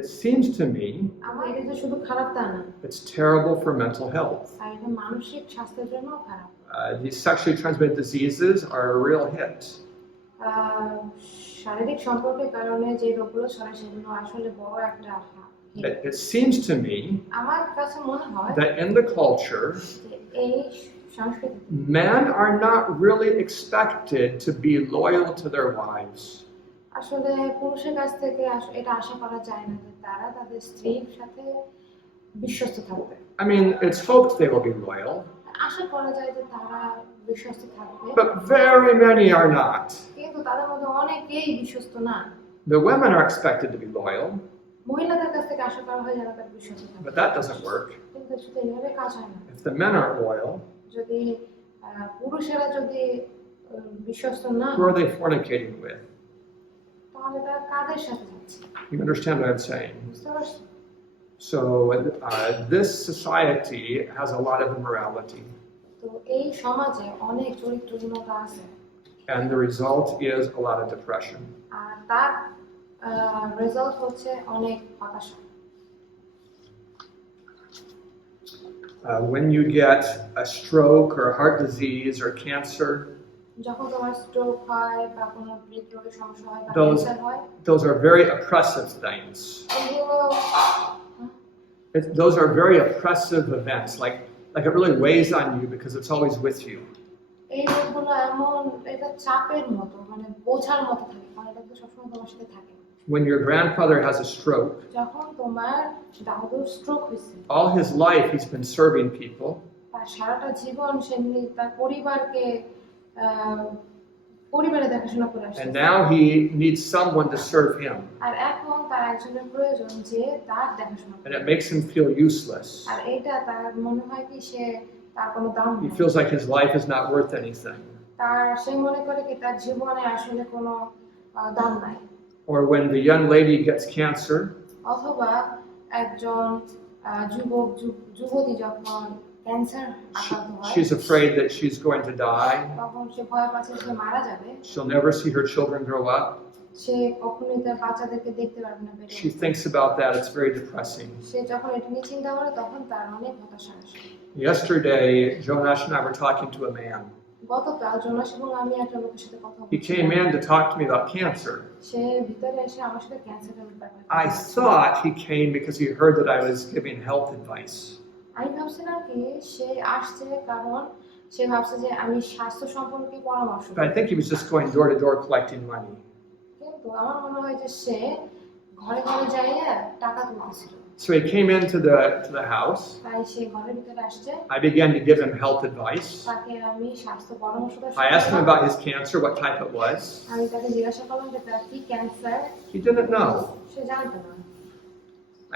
It seems to me আমার এটা যে শুধু খারাপ তা না। it's terrible for mental health. আর এটা মানসিক স্বাস্থ্যের জন্যও খারাপ। These sexually transmitted diseases are a real hit. শারীরিক সম্পর্কের কারণে যে রোগগুলো ছড়ায় সেগুলো আসলে বড় একটা It seems to me আমার কাছে মনে হয় that in the culture, যে এই সংস্কৃতি men are not really expected to be loyal to their wives. আসলে পুরুষের কাছ থেকে এটা আশা করা যায় না যে তারা তাদের স্ত্রীর সাথে বিশ্বস্ত থাকবে। I mean, it's hoped they will be loyal, আশা করা যায় যে তারা বিশ্বস্ত থাকবে, but very many are not. কিন্তু তাদের মধ্যে অনেকেই বিশ্বস্ত না। The women are expected to be loyal, মহিলাদের কাছ থেকে আশা করা হয় যেন তারা বিশ্বস্ত থাকবে, but that doesn't work. কিন্তু শুধু এইভাবে কাজ হয় না। If the men aren't loyal, যদি পুরুষেরা যদি বিশ্বস্ত না who are they fornicating with? তাহলে তারা কাদের সাথে যাচ্ছে? You understand what I'm saying? বুঝতে পারছো? So this society has a lot of immorality, তো এই সমাজে অনেক চরিত্রহীনতা আছে, and the result is a lot of depression. আর তার রেজাল্ট হচ্ছে অনেক হতাশা। When you get a stroke or heart disease or cancer, যখন তোমার স্ট্রোক হয় বা কোনো হৃদরোগের সমস্যা হয় বা Those- ক্যান্সার হয়, those are very oppressive things. এগুলো Those are very oppressive events, like it really weighs on you because it's always with you. এই রোগগুলো এমন, এটা চাপের মতো, মানে বোঝার মতো থাকে, কারণ এটা তো সবসময় তোমার সাথে থাকে। When your grandfather has a stroke, যখন তোমার দাদুর স্ট্রোক হয়েছে, all his life he's been serving people, তার সারাটা জীবন সে তার পরিবারকে পরিবারে দেখাশোনা করে আসছে, and now he needs someone to serve him, আর এখন তার একজনের প্রয়োজন যে তার দেখাশোনা and করে। it makes him feel useless. আর এটা তার মনে হয় কি সে তার কোনো দাম He নেই, feels like his life is not worth anything. সে মনে করে কি তার জীবনে আসলে কোনো দাম নাই। Or when the young lady gets cancer, অথবা একজন যুবতী যখন ক্যান্সার আক্রান্ত হয়, she's afraid that she's going to die. তখন সে ভয় পাচ্ছে সে মারা যাবে, She'll never see her children grow up. সে কখনোই তার বাচ্চাদেরকে দেখতে পারবে না বেড়ে She উঠতে। thinks about that. It's very depressing. সে যখন এটা নিয়ে চিন্তা করে তখন তার অনেক হতাশা আসে। Yesterday, Jonash and I were talking to a man. গতকাল জোনাস এবং আমি একটা লোকের সাথে কথা He came বলছিলাম, in to talk to me about cancer. সে ভিতরে এসে আমার সাথে ক্যান্সারের ব্যাপারে কথা I বলছিল। thought he came because he heard that I was giving health advice. আমি ভাবছিলাম কি সে আসছে কারণ সে ভাবছে যে আমি স্বাস্থ্য সম্পর্কে পরামর্শ But I Dev. think he was just going door to door collecting money. কিন্তু আমার মনে হয় যে সে ঘরে ঘরে যাইয়া টাকা তুলছিল, So he came into the house. তাই সে ঘরের ভিতরে আসছে। I began to give him health advice. তাকে আমি স্বাস্থ্য পরামর্শটা I asked him about his cancer, what type it was. আমি তাকে জিজ্ঞাসা করলাম যে তার কি ক্যান্সার, He didn't know. সে জানতো না।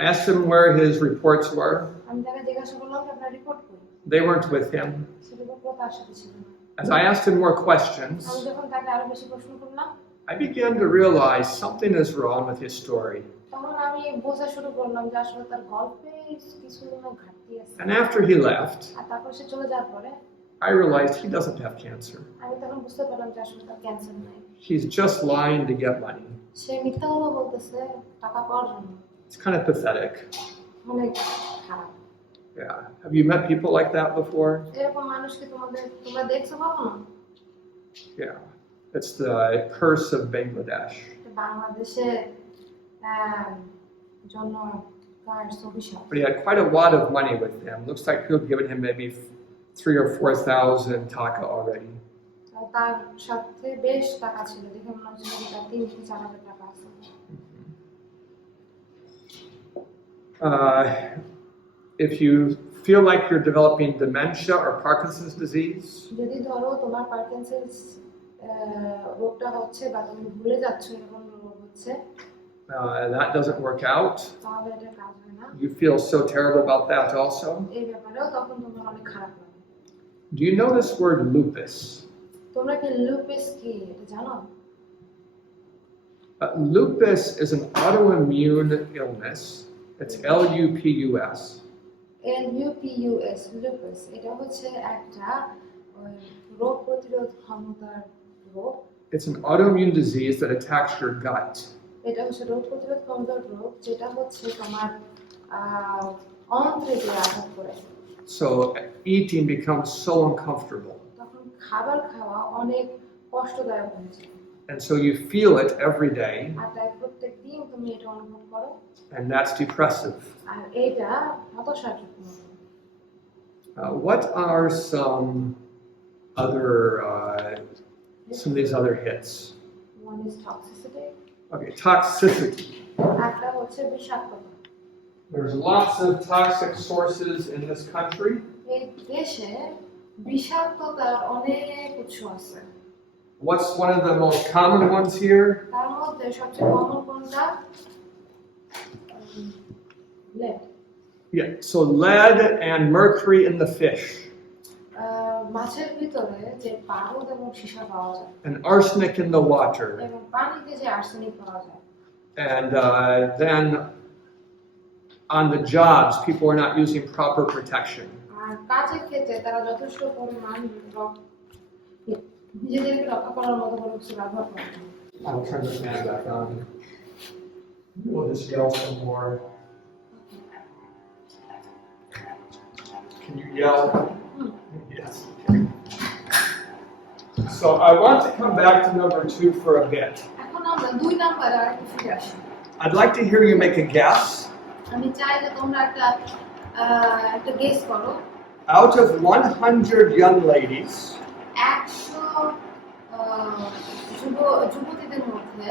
I asked him where his reports were. আমি তাকে জিজ্ঞাসা করলাম যে আপনার রিপোর্ট কই, They weren't with him. সে রিপোর্ট তার সাথে ছিল না। As I asked him more questions, আমি যখন তাকে আরো বেশি প্রশ্ন করলাম I began to realize something is wrong with his story. তখন আমি বোঝা শুরু করলাম যে আসলে তার গল্পে কিছু ঘাটতি আছে। And after he left, আর তারপর সে চলে যাওয়ার পরে I realized he doesn't have cancer. আমি তখন বুঝতে পারলাম যে আসলে তার ক্যান্সার নাই, He's just lying to get money. সে মিথ্যা কথা বলতেছে টাকা পাওয়ার জন্য। It's kind of pathetic. অনেক খারাপ। Yeah. Have you met people like that before? এরকম মানুষকে তোমরা দেখছো কখনো? Yeah. It's the curse of Bangladesh. বাংলাদেশে জন্য তার অভিশাপ। But he had quite a lot of money with him. Looks like people given him maybe 3,000 or 4,000 taka already. তার সাথে বেশ টাকা ছিল, দেখে মনে হচ্ছে যে তার 3,000-4,000 টাকা আছে। If you feel like you're developing dementia or Parkinson's disease, যদি ধরো তোমার পার্কিনসন্স রোগটা হচ্ছে বা তুমি ভুলে যাচ্ছ এরকম রোগ হচ্ছে, that doesn't work out. তাহলে এটা কাজ হয় না। You feel so terrible about that also. এই ব্যাপারেও তখন তোমার অনেক খারাপ লাগে। Do you know this word lupus? তোমরা কি লুপাস কি এটা জানো? Lupus is an autoimmune illness. It's L-U-P-U-S. LUPUS, lupus, এটা হচ্ছে একটা রোগ প্রতিরোধ ক্ষমতার রোগ। It's an autoimmune disease that attacks your gut. এটা হচ্ছে রোগ প্রতিরোধ ক্ষমতার রোগ যেটা হচ্ছে তোমার অন্ত্রে গিয়ে আঘাত করে। So eating becomes so uncomfortable. তখন খাবার খাওয়া অনেক কষ্টদায়ক হয়ে যায়। And so you feel it every day, আর তাই প্রত্যেকদিন তুমি এটা অনুভব করো, and that's depressive. আর এটা হতাশাপূর্ণ। What are some of these other hits? One is toxicity, Okay, toxicity. একটা হচ্ছে বিষাক্ততা। There's lots of toxic sources in this country. এই দেশে বিষাক্ততার অনেক উৎস আছে। What's one of the most common ones here? তার মধ্যে সবচেয়ে কমন কোনটা? lead, Yeah, so lead and mercury in the fish, মাছের ভিতরে যে পারদ এবং সীসা পাওয়া যায়, and arsenic in the water. এবং পানিতে যে আর্সেনিক পাওয়া যায়। And then on the jobs, people are not using proper protection. আর কাজের ক্ষেত্রে তারা যথেষ্ট পরিমাণ নিজেদেরকে রক্ষা করার মতো কোনো কিছু ব্যবহার করে না। I'll turn the fan back on. We'll just yell some more. Can you yell? Yes. So I want to come back to number 2 for a bit. এখন আমরা 2 নম্বরে আরেকটু ফিরে আসি। I'd like to hear you make a guess. আমি চাই যে তোমরা একটা গেস করো। Out of 100 young ladies, 100 যুবতীদের মধ্যে,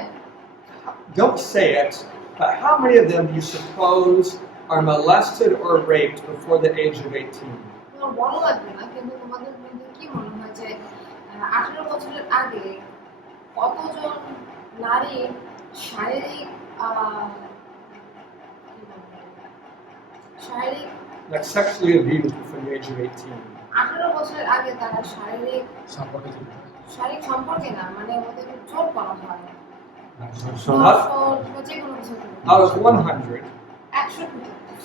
don't say it, but how many of them do you suppose are molested or raped before the age of 18? তোমার বড় লাগবে না, কিন্তু তোমাদের মধ্যে কি মনে হয় যে 18 বছরের আগে কতজন নারী শারীরিক Like sexually abused before the age of 18? 18 বছরের আগে তারা শারীরিক সম্পর্কে না, মানে ওদের জোর করা হয়। যে কোনো কিছু Out of 100 100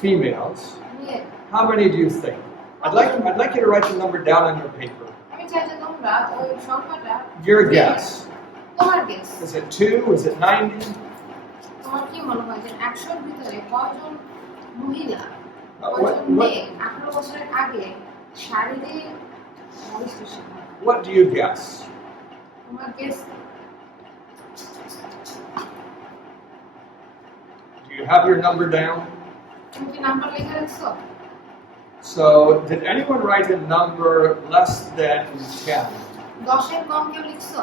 females, মেয়ে, how many do you think? I'd like you to write the number down on your paper. আমি চাই যে তোমরা ওই সংখ্যাটা, Your guess. তোমার guess, Is it 2? Is it 90? তোমার কি মনে হয় যে 100 এর ভিতরে কয়জন মহিলা, What, কয়জন what, মেয়ে 18 বছরের আগে শারীরিক molestation হয়? what do you guess? তোমার guess, Do you have your number down? তুমি কি নাম্বার লিখে রাখছো? So, did anyone write a number less than 10? 10 এর কম কেউ লিখছো?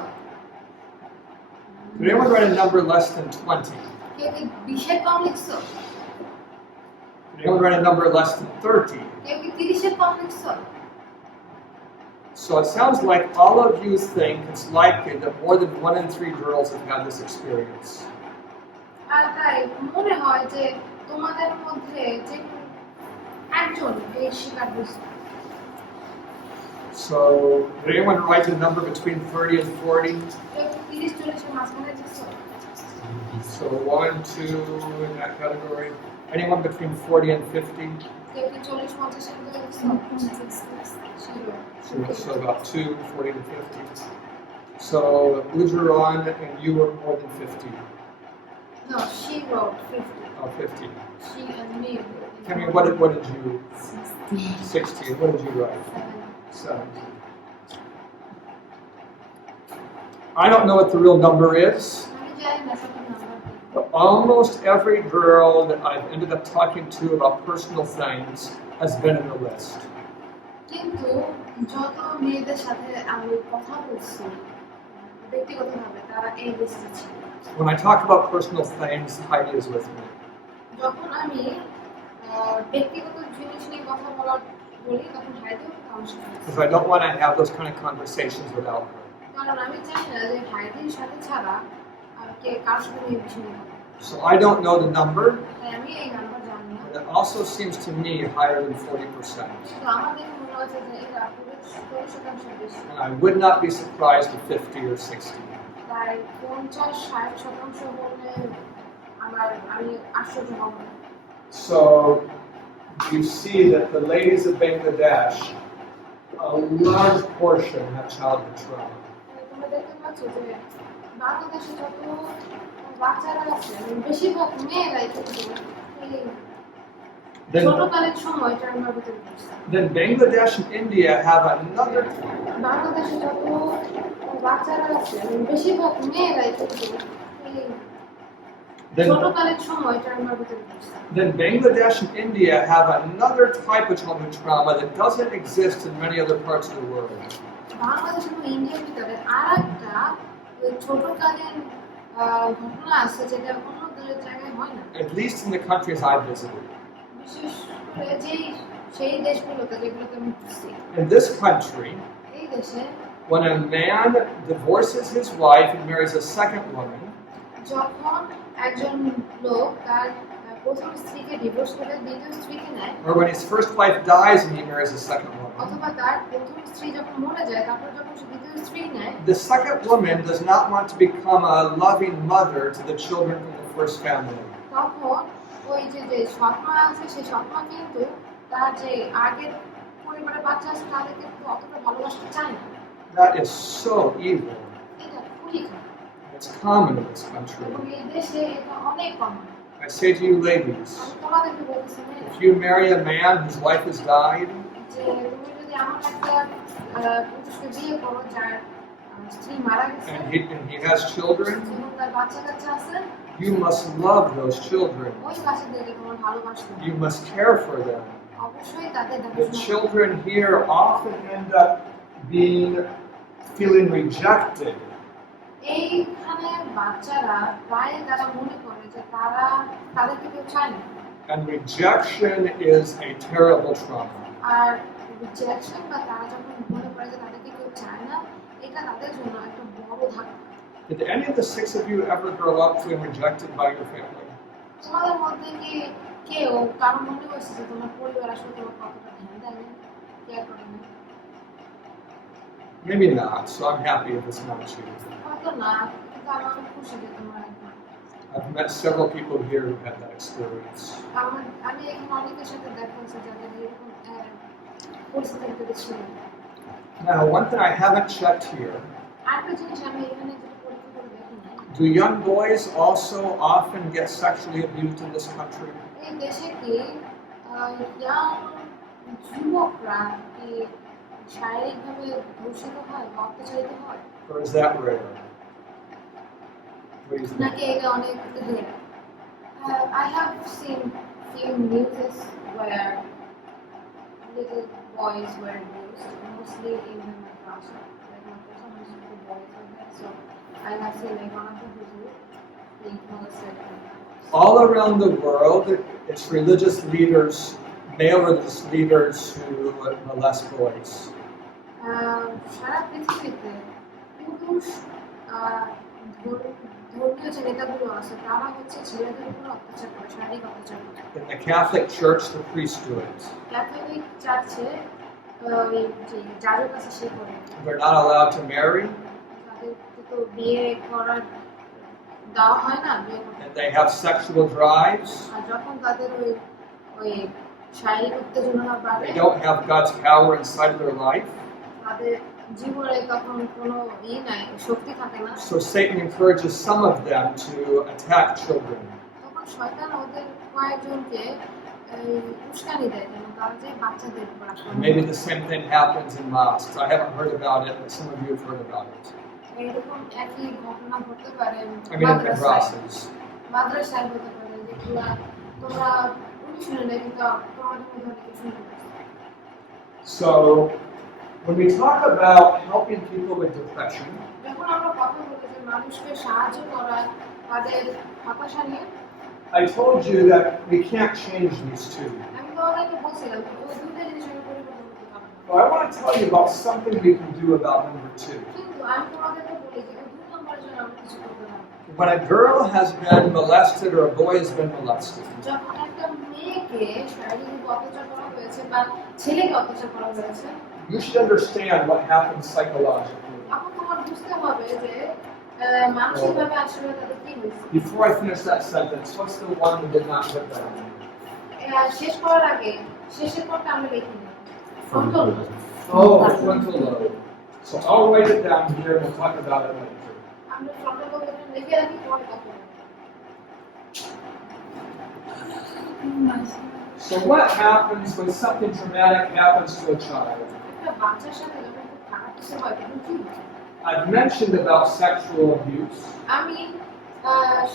Did anyone write a number less than 20? কেউ কি 20 এর কম লিখছো? Did anyone write a number less than 30? কেউ কি 30 এর কম লিখছো? So it sounds like all of you think it's likely that more than 1 in 3 girls have had this experience. আর তাই মনে হয় যে তোমাদের মধ্যে যে একজন এই শিকার হয়েছে। So, did anyone write a number between 30 and 40? কেউ কি 30-40 এর মাঝখানে লিখছো? So 1, 2 in that category. Anyone between 40 and 50? কেউ কি 40-50 এর মধ্যে লিখছো? So about 2, 40 to 50. So Ujaran and you were more than 50. No, she wrote 50. Oh, 50. She and me. I mean, what did you? 60. What did you write? 70. I don't know what the real number is, আমি জানি না সঠিক নাম্বার কি। but almost every girl that I've ended up talking to about personal things has been in the list. কিন্তু যত মেয়েদের সাথে আমি কথা বলছি ব্যক্তিগতভাবে তারা এই লিস্টে ছিল। When I talk about personal things, Heidi is with me. যখন আমি ব্যক্তিগত জিনিস নিয়ে কথা বলি তখন হাইদিও আমার সাথে আছে। Because I don't want to have those kind of conversations without her. কারণ আমি চাই না যে হাইদির সাথে ছাড়া কারোর সাথে এই বিষয় নিয়ে কথা বলতে। So I don't know the number, তাই আমি এই নাম্বার জানি না। but it also seems to me higher than 40%. কিন্তু আমার দেখে মনে হচ্ছে যে এটা 40% বেশি। And I would not be surprised if 50 or 60. তাই 50-60% বললে আমি আশ্চর্য হব না। So you see that the ladies of Bangladesh, a large portion have childhood trauma. তোমরা দেখতে পাচ্ছ যে বাংলাদেশে যত বাচ্চারা আছে বেশিরভাগ মেয়েরাই ছোটকালের সময়টা আমার ভিতরে পড়ছে। Then Bangladesh and India have another. বাংলাদেশে যত বাচ্চারা আছে বেশিরভাগ মেয়েরাই কিন্তু এই Then, ছোটকালের সময় ট্রমার ভিতরে পড়ছে। then Bangladesh and India have another type of childhood trauma that doesn't exist in many other parts of the world. Bangladesh এবং ইন্ডিয়ার ভিতরে আরেকটা ওই ছোটকালীন ঘটনা আছে যেটা অন্য জায়গায় হয় না, At least in the countries I've visited. বিশেষ করে সেই দেশগুলোতে যেগুলোতে আমি ঘুরছি। In this country, এই দেশে when a man divorces his wife and marries a second woman, যখন একজন লোক তার প্রথম স্ত্রীকে ডিভোর্স করে দ্বিতীয় স্ত্রীকে নেয়, or when his first wife dies and he marries a second woman, অথবা তার প্রথম স্ত্রী যখন মরে যায় তারপর যখন সে দ্বিতীয় স্ত্রী নেয়, the second woman does not want to become a loving mother to the children from the first family. তখন ওই যে সৎমা আছে সেই সৎমা কিন্তু তার যে আগের পরিবারের বাচ্চা আছে তাদের কিন্তু অতটা ভালোবাসতে চায় না। That is so evil. এটা খুবই খারাপ It's common in this country. এবং এই দেশে এটা অনেক কম। I say to you ladies, আমি তোমাদেরকে বলতেছি if you marry a man whose wife has died, যে তুমি যদি এমন একটা পুরুষকে বিয়ে করো যার স্ত্রী মারা গেছে and he has children, এবং তার বাচ্চা কাচ্চা আছে, you must love those children. ওই বাচ্চাদেরকে তোমার ভালোবাসতে হবে, You must care for them. অবশ্যই তাদের The দেখাশোনা করতে হবে। children here often end up feeling rejected. এইখানে বাচ্চারা প্রায় তারা মনে করে যে তাদেরকে কেউ চায় না, And rejection is a terrible trauma. আর রিজেকশন বা তারা যখন মনে করে যে তাদেরকে কেউ চায় না, এটা তাদের জন্য একটা বড় ধাক্কা। Did any of the six of you ever grow up feeling rejected by your family? তোমাদের মধ্যে কি কেউ কারো মনে হয়েছে যে তোমার পরিবার আসলে তোমার কতটা ধ্যান দেয় না, কেয়ার করে না? Maybe not, so I'm happy if it's not you. হয়তো না, কিন্তু আমি অনেক খুশি যে তোমার I've met several people here who had that experience. আমি এখানে অনেকের সাথে দেখা হয়েছে যাদের এরকম পরিস্থিতির ভিতরে ছিল। Now, one thing I haven't checked here, আরেকটা জিনিস আমি এখানে যেটা পরীক্ষা করে দেখি না, do young boys also often get sexually abused in this country? এই দেশে কি ইয়াং যুবকরা কি শারীরিকভাবে ধর্ষিত হয় বা অত্যাচারিত হয়, Or is that rare? What do you think? নাকি এটা অনেক rare? I have seen few newses where little boys were abused, mostly in my class. Like my person was little boys like that, so I have seen like one of them who being molested. All around the world, it's religious leaders, male religious leaders who molest boys. সারা পৃথিবীতে পুরুষ ধর্মীয় যে নেতাগুলো আছে তারা হচ্ছে ছেলেদের উপর অত্যাচার করে, শারীরিক অত্যাচার করে। In the Catholic Church, the priests do it. Catholic চার্চে ওই যে যাজক আছে সে করে, They're not allowed to marry, তাদেরকে তো বিয়ে করার দেওয়া হয় না, বিয়ে করতে। and they have sexual drives. আর যখন তাদের ওই শারীরিক উত্তেজনা বাড়ে, They don't have God's power inside of their life. তাদের জীবনে তখন কোনো নাই, শক্তি থাকে না। So Satan encourages some of them to attack children. তখন শয়তান ওদের কয়েকজনকে উস্কানি দেয় যেন তারা যে বাচ্চাদের উপর আক্রমণ করে। Maybe the same thing happens in mosques. I haven't heard about it, but some of you have heard about it. এরকম একই ঘটনা ঘটতে পারে I mean, in madrasas. মাদ্রাসায় হতে পারে, যেগুলা তোমরা শুনে নেই কিন্তু তোমাদের মধ্যে অনেকে শুনতে পারো। So, when we talk about helping people with depression, যখন আমরা কথা বলি যে মানুষকে সাহায্য করা তাদের হতাশা নিয়ে, I told you that we can't change these two. আমি তোমাদেরকে বলছিলাম যে ওই দুটো জিনিস আমি পরিবর্তন করতে পারবো না। But I want to tell you about something we can do about number two. কিন্তু আমি তোমাদেরকে বলি যে ওই দুই নম্বরের জন্য আমরা কিছু করতে পারবো। When a girl has been molested or a boy has been molested, যখন একটা মেয়েকে শারীরিক অত্যাচার করা হয়েছে বা ছেলেকে অত্যাচার করা হয়েছে, you should understand what happens psychologically. তখন তোমার বুঝতে হবে যে মানসিকভাবে আসলে তাদের কি হয়েছে। Before I finish that sentence, what's the one that did not put that in? শেষ করার আগে শেষের পরটা আমরা লিখি না, frontal lobe. Oh, frontal lobe. So I'll write it down here and we'll talk about it later. আমরা frontal lobe লিখে রাখি, পরে কথা বলবো। So what happens when something traumatic happens to a child? একটা বাচ্চার সাথে যখন খুব খারাপ কিছু হয় তখন কি হয়? I've mentioned about sexual abuse, আমি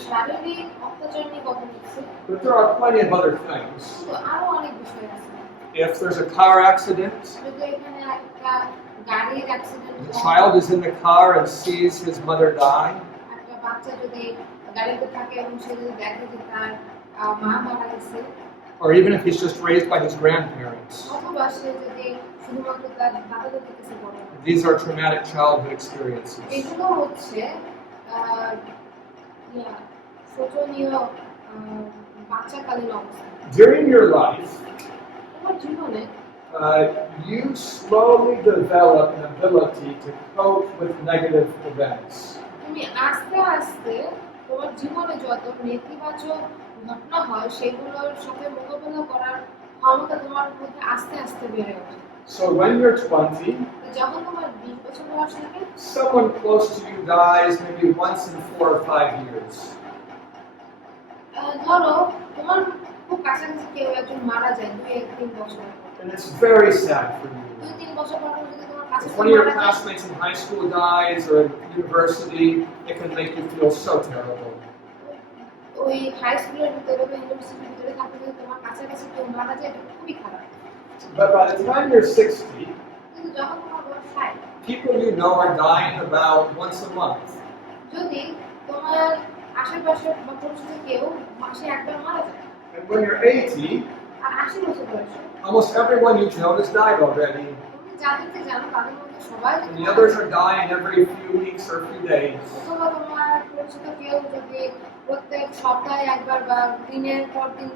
শারীরিক অত্যাচার নিয়ে কথা বলছি, but there are plenty of other things. কিন্তু আরো অনেক বিষয় আছে। If there's a car accident, যদি এখানে একটা গাড়ির অ্যাক্সিডেন্ট the হয়, child is in the car and sees his mother die, একটা বাচ্চা যদি গাড়িতে থাকে এবং সে যদি দেখে যে তার মা মারা গেছে, or even if he's just raised by his grandparents. অথবা সে যদি শুধুমাত্র তার দাদা দাদির কাছে বড় হয়। These are traumatic childhood experiences. এগুলো হচ্ছে শোচনীয় বাচ্চাকালীন অবস্থা। During your life, তোমার জীবনে you slowly develop an ability to cope with negative events. তুমি আস্তে আস্তে তোমার জীবনে যত নেতিবাচক ঘটনা হয় সেগুলোর সাথে মোকাবিলা করার ক্ষমতা তোমার মধ্যে আস্তে আস্তে বেড়ে ওঠে। So when you're 20, যখন তোমার 20 বছর বয়স থাকে, someone close to you dies maybe once in 4 or 5 years. ধরো তোমার খুব কাছাকাছি কেউ একজন মারা যায় 2-3 বছর, And it's very sad for you. 2-3 বছর পর যদি তোমার কাছে If one of your classmates in high school dies or in university, it can make you feel so terrible. ওই হাই স্কুলের ভিতরে বা ইউনিভার্সিটির ভিতরে থাকতে যদি তোমার কাছাকাছি কেউ মারা যায় এটা খুবই খারাপ। But by the time you're 60, কিন্তু যখন তোমার বয়স 60, people you know are dying about once a month. যদি তোমার আশেপাশে বা পরিচিত কেউ মাসে একবার মারা যায়, And when you're 80, আর 80 বছর বয়সে almost everyone you've known has died already. তুমি যাদেরকে জানো তাদের মধ্যে সবাই And যদি the মারা others যায়, are dying every few weeks or few days. অথবা তোমার পরিচিত কেউ যদি প্রত্যেক সপ্তাহে একবার বা দিনের পর দিন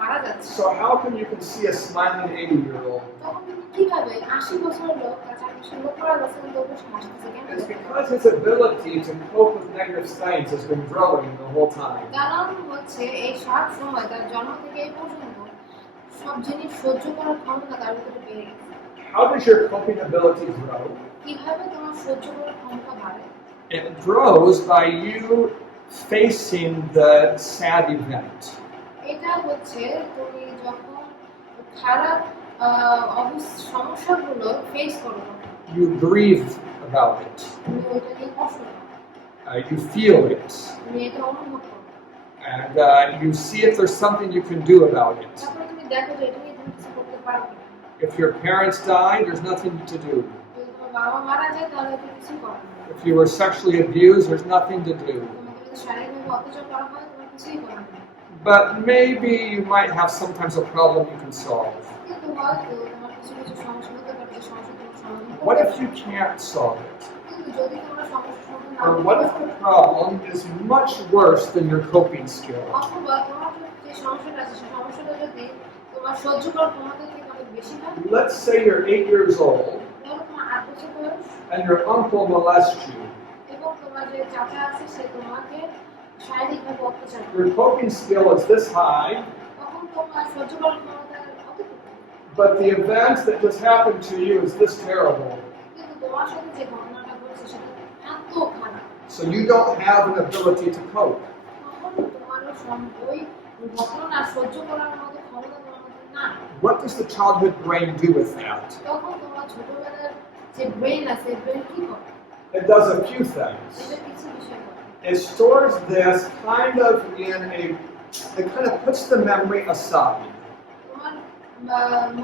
মারা যাচ্ছে, So how come you can see a smiling 80-year-old? তখন তুমি কিভাবে 80 বছরের লোক তার চারপাশে লোক মারা যাচ্ছে কিন্তু তবু সে হাসতেছে কেন? It's because his ability to cope with negative things has been growing the whole time. কারণ হচ্ছে এই সব সময় তার জন্ম থেকে এই পর্যন্ত সব জিনিস সহ্য করার ক্ষমতা তার ভিতরে বেড়ে গেছে। How does your coping ability grow? কিভাবে তোমার সহ্য করার ক্ষমতা বাড়ে? It grows by you facing the sad event. এটা হচ্ছে তুমি যখন খারাপ সমস্যাগুলো ফেস করো, You grieve about it. তুমি ওইটা নিয়ে কষ্ট করো, You feel it. তুমি এটা অনুভব করো, And you see if there's something you can do about it. তারপরে তুমি দেখো যে এটা নিয়ে তুমি কিছু করতে পারবে না। If your parents die, there's nothing to do. যদি তোমার বাবা মারা যায় তাহলে তুমি কিছু করো না। If you were sexually abused, there's nothing to do. তোমাকে যদি শারীরিকভাবে অত্যাচার করা হয় তোমার কিছুই করার নেই। But maybe you might have sometimes a problem you can solve. কিন্তু হয়তো তোমার কিছু কিছু সমস্যা হতে পারে, যে সমস্যা তুমি সমাধান করতে What পারবে। if you can't solve it? কিন্তু যদি তোমরা সমস্যার সমাধান না Or করতে what if পারো, the problem is much worse than your coping skill? অথবা তোমার যে সমস্যাটা আছে সেই সমস্যাটা যদি তোমার সহ্য করার ক্ষমতা থেকে অনেক বেশি হয়, Let's say you're 8 years old ধরো তোমার 8 বছর বয়স and your uncle molests you. এবং তোমার যে চাচা আছে সে তোমাকে শারীরিকভাবে অত্যাচার করে, Your coping skill is this high, তখন তোমার সহ্য করার ক্ষমতা অতটুকু, but the event that just happened to you is this terrible. কিন্তু তোমার সাথে যে ঘটনাটা ঘটেছে সেটা এত খারাপ, So you don't have an ability to cope. তখন তোমার ওই ঘটনা সহ্য করার মতো ক্ষমতা তোমার মধ্যে না। What does the childhood brain do with that? তখন তোমার ছোটবেলার যে ব্রেন আছে ব্রেন কি করে? It does a few things. এটা কিছু বিষয় করে। It stores this kind of it kind of puts the memory aside. তোমার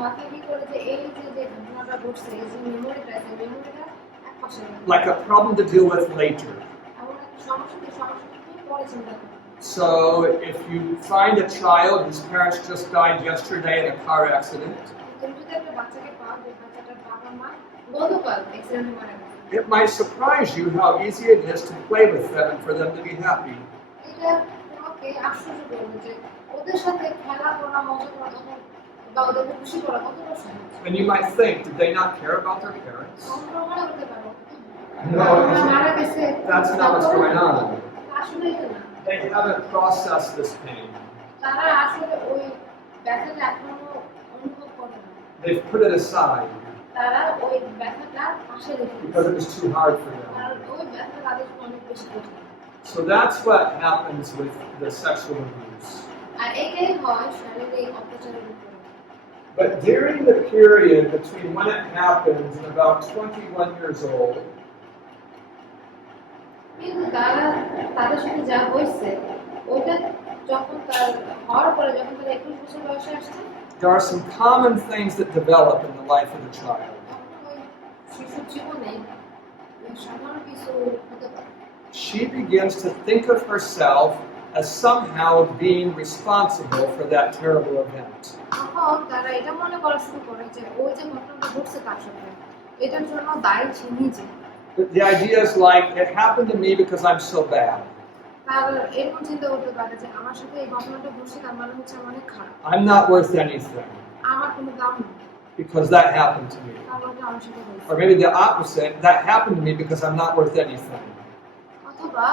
মাথায় কি করে যে এই যে ঘটনাটা ঘটছে এই যে মেমোরিটা আছে মেমোরিটা এক পাশে রাখে। Like a problem to deal with later. এমন একটা সমস্যাটা তুমি পরে চিন্তা করো। So if you find a child whose parents just died yesterday in a car accident, তুমি যদি একটা বাচ্চাকে পাও যে বাচ্চাটার বাবা মা গতকাল অ্যাক্সিডেন্টে মারা গেছে, it might surprise you how easy it is to play with them and for them to be happy. এটা তোমাকে আশ্চর্য করবে যে ওদের সাথে খেলা করা মজা করা তখন বা ওদেরকে খুশি করা কতটা সহজ। And you might think, did they not care about their parents? তোমরা মনে করতে পারো No, মারা গেছে, that's not what's going on. আসলে এটা না, They haven't processed this pain. তারা আসলে ওই ব্যথাটা এখনো অনুভব করে না, They've put it aside তারা ওই ব্যথাটা পাশে রেখে because it was too hard for them. কারণ ওই ব্যথা তাদের জন্য অনেক বেশি কঠিন। So that's what happens with the sexual abuse. আর এটাই হয় শারীরিক অত্যাচারের উপরে। But during the period between when it happens and about 21 years old, কিন্তু তাদের সাথে যা হয়েছে ওইটা যখন তার হওয়ার পরে যখন তার 21 বছর বয়সে আসছে there are some common things that develop in the life of the child. তখন ওই শিশুর জীবনে সাধারণ কিছু হতে পারে। She begins to think of herself as somehow being responsible for that terrible event. তখন তারা এটা মনে করা শুরু করে যে ওই যে ঘটনাটা ঘটছে তার সাথে এটার জন্য দায়ী সে নিজে। The idea is like, it happened to me because I'm so bad. তার এরকম চিন্তা করতে পারে যে আমার সাথে এই ঘটনাটা ঘটছে তার মানে হচ্ছে আমি অনেক খারাপ, I'm not worth anything আমার কোনো দাম নেই because that happened to me. কারণ ওটা আমার সাথে হয়েছে। Or maybe the opposite, that happened to me because I'm not worth anything. অথবা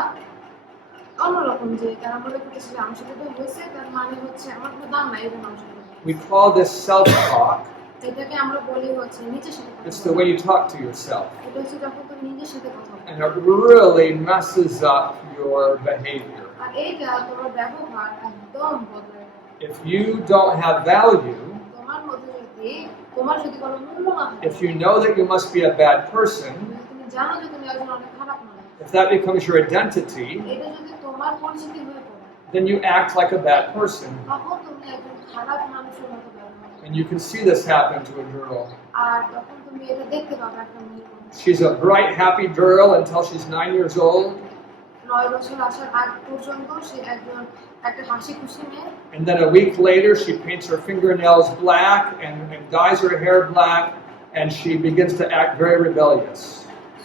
অন্যরকম যে তারা মনে করতেছিল আমার সাথে তো হয়েছে তার মানে হচ্ছে আমার কোনো দাম নাই এবং আমার সাথে হয়েছে। We call this self-talk. এটাকে আমরা বলি হচ্ছে নিজের সাথে কথা It's বলা। the way you talk to yourself. এটা হচ্ছে যখন তুমি নিজের সাথে কথা বলো And it really messes up your behavior. আর এইটা তোমার ব্যবহার একদম বদলায় দেয়। If you don't have value, তোমার মধ্যে যদি তোমার যদি কোনো মূল্য না থাকে, if you know that you must be a bad person, তুমি জানো যে তুমি একজন অনেক খারাপ মানুষ, if that becomes your identity, এটা যদি তোমার পরিচিতি হয়ে পড়ে then you act like a bad person. তখন তুমি একজন খারাপ মানুষের মতো ব্যবহার করো। And you can see this happen to a girl. আর তখন তুমি এটা দেখতে পাবে একটা মেয়ের মধ্যে। She's a bright, happy girl until she's 9 years old. 9 বছর আসার আগ পর্যন্ত সে একজন একটা হাসি খুশি মেয়ে। And then a week later, she paints her fingernails black and dyes her hair black, and she begins to act very rebellious.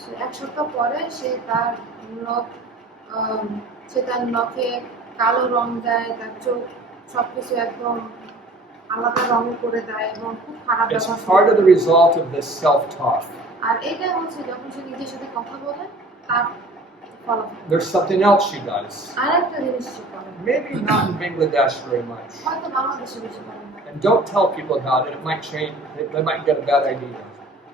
সে এক সপ্তাহ পরে সে তার নখ সে তার নখে কালো রং দেয়, তার চোখ সবকিছু একদম আলাদা রং করে দেয় এবং খুব খারাপ It's ব্যবহার part করে। of the result of this self-talk. আর এটা হচ্ছে যখন সে নিজের সাথে কথা বলে তার ফলাফল। There's something else she does. আর একটা জিনিস সে করে, Maybe not in Bangladesh very much. হয়তো বাংলাদেশে বেশি করে না। And don't tell people about it. It might change. They might get a bad idea.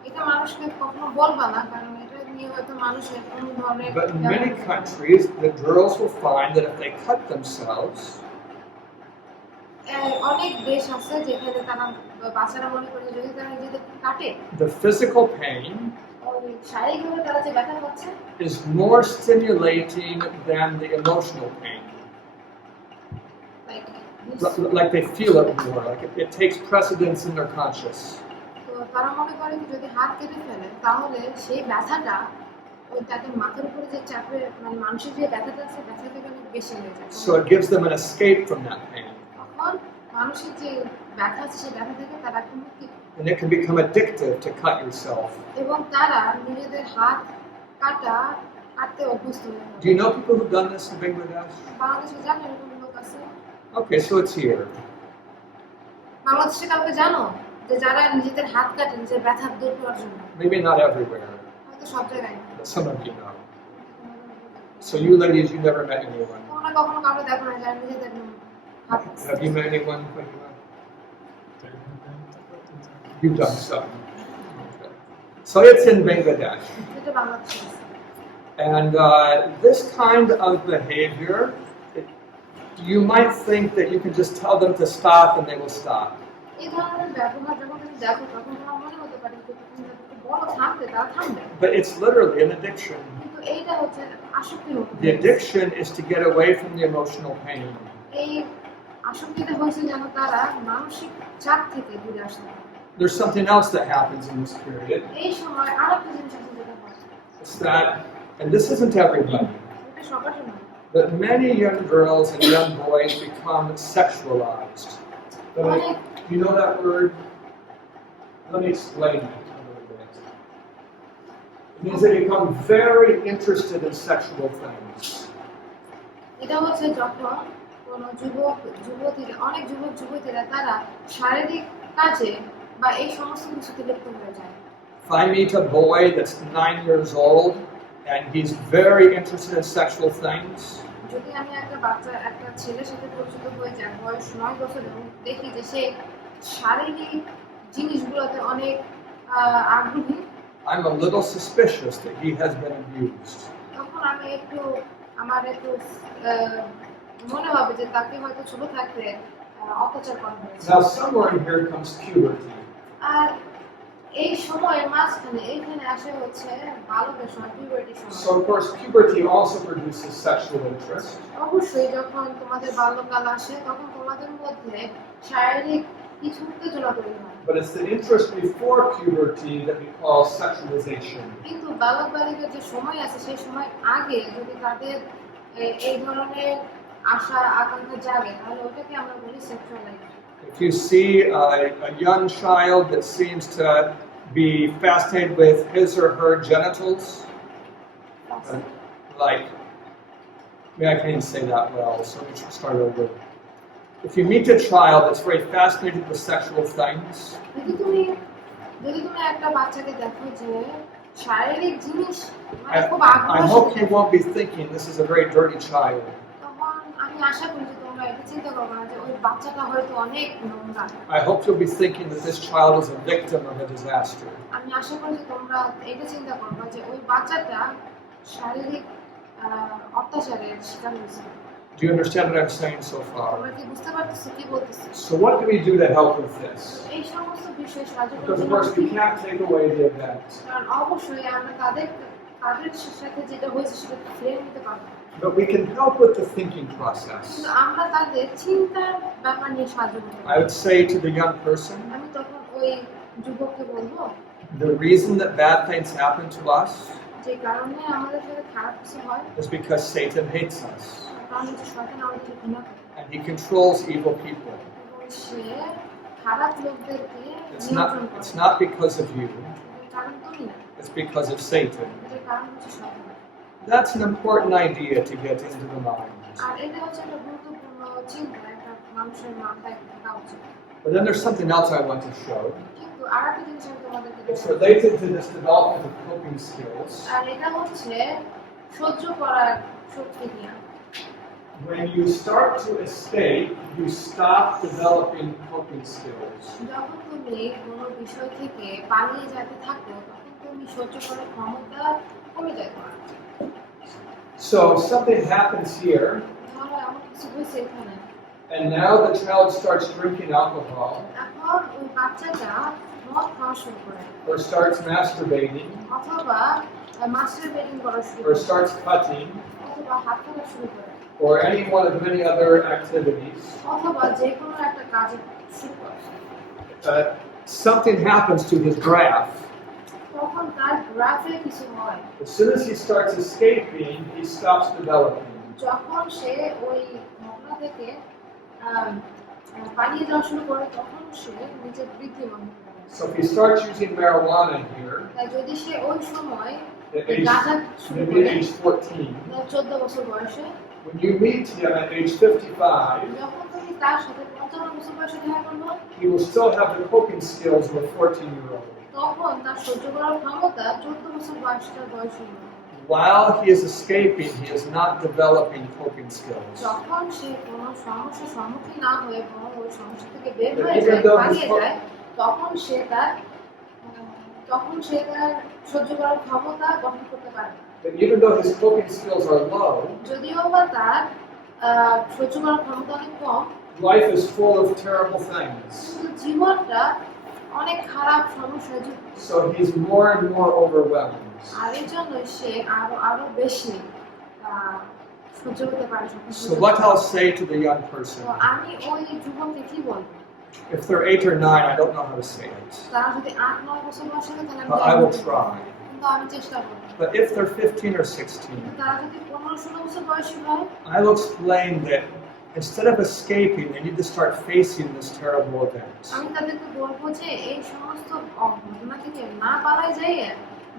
এটা মানুষকে কখনো বলবা না, কারণ এটা নিয়ে হয়তো মানুষের কোন ধরনের But in many countries, the girls will find that if they cut themselves, অনেক দেশ আছে যেখানে তারা বাচ্চারা মনে করে যে যদি তারা নিজেদের কাটে the physical pain ওই শারীরিকভাবে তারা যে ব্যথা পাচ্ছে is more stimulating than the emotional pain. Like they feel it more. Like it takes precedence in their conscious. তো তারা মনে করে যে যদি হাত কেটে ফেলে তাহলে সেই ব্যথাটা ওই তাদের মাথার উপরে যে চাপে মানে মানুষের যে ব্যথাটা আছে ব্যথা থেকে অনেক বেশি হয়ে যায়। So it gives them an escape from that pain. তখন মানুষের যে ব্যথা আছে সেই ব্যথা থেকে তারা একটু মুক্তি পায়। And it can become addictive to cut yourself. এবং তারা নিজেদের হাত কাটতে অভ্যস্ত হয়ে যায়। Do you know people who've done this in Bangladesh? বাংলাদেশে জানো এরকম লোক আছে? Okay, so it's here. বাংলাদেশে কাউকে জানো যে যারা নিজেদের হাত কাটে নিজের ব্যথা দূর করার জন্য? Maybe not everywhere, হয়তো সব জায়গায় না। but some of you know. So you ladies, you never met anyone. তোমরা কখনো কাউকে দেখো না যারা নিজেদের হাত Have you met anyone? You've done some. Okay. So it's in Bangladesh. এটা বাংলাদেশে আছে। And this kind of behavior, you might think that you can just tell them to stop and they will stop. এই ধরনের ব্যবহার যখন তুমি দেখো তখন তোমার মনে হতে পারে যে তুমি যদি বলো থামতে তারা থামবে, But it's literally an addiction. কিন্তু এইটা হচ্ছে আসক্তির মতো। The addiction is to get away from the emotional pain. এই আসক্তিটা হয়েছে যেন তারা মানসিক চাপ থেকে দূরে আসতে পারে। There's something else that happens in this period. এই সময় আরেকটা জিনিস আছে যেটা হয়, It's that, and this isn't everybody, এটা সবার জন্য না। but many young girls and young boys become sexualized. You know that word? Let me explain it a little bit. It means they become very interested in sexual things. এটা হচ্ছে যখন কোনো যুবতীরা অনেক যুবতীরা তারা শারীরিক কাজে বা এই সমস্ত কিছুতে লিপ্ত হয়ে যায়। If I meet a boy that's 9 years old and he's very interested in sexual things, যদি আমি একটা ছেলের সাথে পরিচিত হয়ে যাই বয়স 9 বছর এবং দেখি যে সে শারীরিক জিনিসগুলোতে অনেক আগ্রহী, I'm a little suspicious that he has been abused. তখন আমার একটু মনে হবে যে তাকে হয়তো ছোট থাকতে অত্যাচার করা হয়েছে। Now somewhere in here comes puberty. আর এই সময়ের মাঝখানে এইখানে আসে হচ্ছে বালকের সময় পিউবার্টি সময়। So of course, puberty also produces sexual interest. অবশ্যই যখন তোমাদের বাল্যকাল আসে তখন তোমাদের মধ্যে শারীরিক কিছু উত্তেজনা তৈরি হয়। But it's the interest before puberty that we call sexualization. কিন্তু বালক বালিকার যে সময় আছে সেই সময় আগে যদি তাদের এই ধরনের আশা আকাঙ্ক্ষা জাগে তাহলে ওটাকে আমরা বলি সেক্সুয়ালাইজেশন। If you see a young child that seems to be fascinated with his or her genitals, like, I can't even say that well, so we should start over. If you meet a child that's very fascinated with sexual things, যদি তুমি একটা বাচ্চাকে দেখো যে শারীরিক জিনিস খুব I আগ্রহ hope you won't be thinking this is a very dirty child. তখন আমি আশা করি যে তোমরা এটা চিন্তা করবে না যে ওই বাচ্চাটা হয়তো অনেক নোংরা। I hope you'll be thinking that this child is a victim of a disaster. আমি আশা করি যে তোমরা এটা চিন্তা করবে যে ওই বাচ্চাটা শারীরিক অত্যাচারের শিকার হয়েছে। Do you understand what I'm saying so far? তোমরা কি বুঝতে পারতেছো কি বলতেছি? So what do we do to help with this? এই সমস্ত বিষয় সাহায্য Because of course we can't take away the event. কারণ অবশ্যই আমরা তাদের সাথে যেটা হয়েছে সেটা ফিরে নিতে পারবো না। But we can help with the thinking process. কিন্তু আমরা তাদের চিন্তার ব্যাপার নিয়ে সাহায্য করতে I পারি। would say to the young person, আমি তখন ওই যুবককে বলবো the reason that bad things happen to us যে কারণে আমাদের সাথে খারাপ কিছু হয় is because Satan hates us কারণ হচ্ছে শয়তান আমাদেরকে ঘৃণা করে and he controls evil people. এবং সে খারাপ লোকদেরকে It's নিয়ন্ত্রণ করে। not because of you, এর কারণ তুমি না, it's because of Satan. এর কারণ হচ্ছে শয়তান। That's an important idea to get into the mind. আর এটা হচ্ছে একটা গুরুত্বপূর্ণ চিন্তা একটা মানুষের মাথায় থাকা উচিত। But then there's something else I want to show. কিন্তু আরেকটা জিনিস আমি তোমাদেরকে It's দেখাবো। related to this development of coping skills. আর এটা হচ্ছে সহ্য করার শক্তি নিয়ে। When you start to escape, you stop developing coping skills. যখন তুমি কোনো বিষয় থেকে পালিয়ে যেতে থাকো তখন তুমি সহ্য করার ক্ষমতা কমে যায় তোমার। So something happens here, ধরো এমন কিছু হয়েছে এখানে, and now the child starts drinking alcohol এখন ওই বাচ্চাটা মদ খাওয়া শুরু করে or starts masturbating অথবা মাস্টারবেটিং করা শুরু or করে starts cutting অথবা হাত কাটা শুরু করে or any one of many other activities. অথবা যে কোনো একটা কাজ শুরু করে, Something happens to his graph. তখন তার গ্রাফে কিছু হয়। As soon as he starts escaping, he stops developing. যখন সে ওই ঘটনা থেকে পালিয়ে যাওয়া শুরু করে তখন সে নিজের বৃদ্ধি বন্ধ করে। So if he starts using marijuana here, তাই যদি সে ওই সময় at age, গাঁজা শুরু maybe করে at age 14, 14 বছর বয়সে, when you meet him at age 55, যখন তুমি তার সাথে 55 বছর বয়সে দেখা করবো he will still have the coping skills of a 14-year-old. তখন তার সহ্য করার ক্ষমতা 14 বছর বয়সে হবে। While he is escaping, he is not developing coping skills. যখন সে কোনো সমস্যার সম্মুখীন না হয়ে এবং ওই সমস্যা থেকে বের But হয়ে even যায়, though পালিয়ে his যায়, তখন সে তার সহ্য করার ক্ষমতা গঠন করতে পারে। But even though his coping skills are low, যদিও বা তার সহ্য করার ক্ষমতা অনেক কম, life is full of terrible things. কিন্তু জীবনটা অনেক খারাপ সমস্যায় যুক্ত। So he's more and more overwhelmed. আর এই জন্য সে আরো বেশি সহ্য করতে পারে সবকিছু। So what I'll say to the young person, তো আমি ওই যুবককে কি বলবো? if they're 8 or 9, I don't know how to say it, তারা যদি 8-9 বছর বয়স থাকে তাহলে but I will try. কিন্তু আমি চেষ্টা করব। But if they're 15 or 16, তারা যদি 15-16 বছর বয়সী হয়, I will explain that instead of escaping, they need to start facing this terrible event. আমি তাদেরকে বলবো যে এই সমস্ত ঘটনা থেকে না পালাই যায়,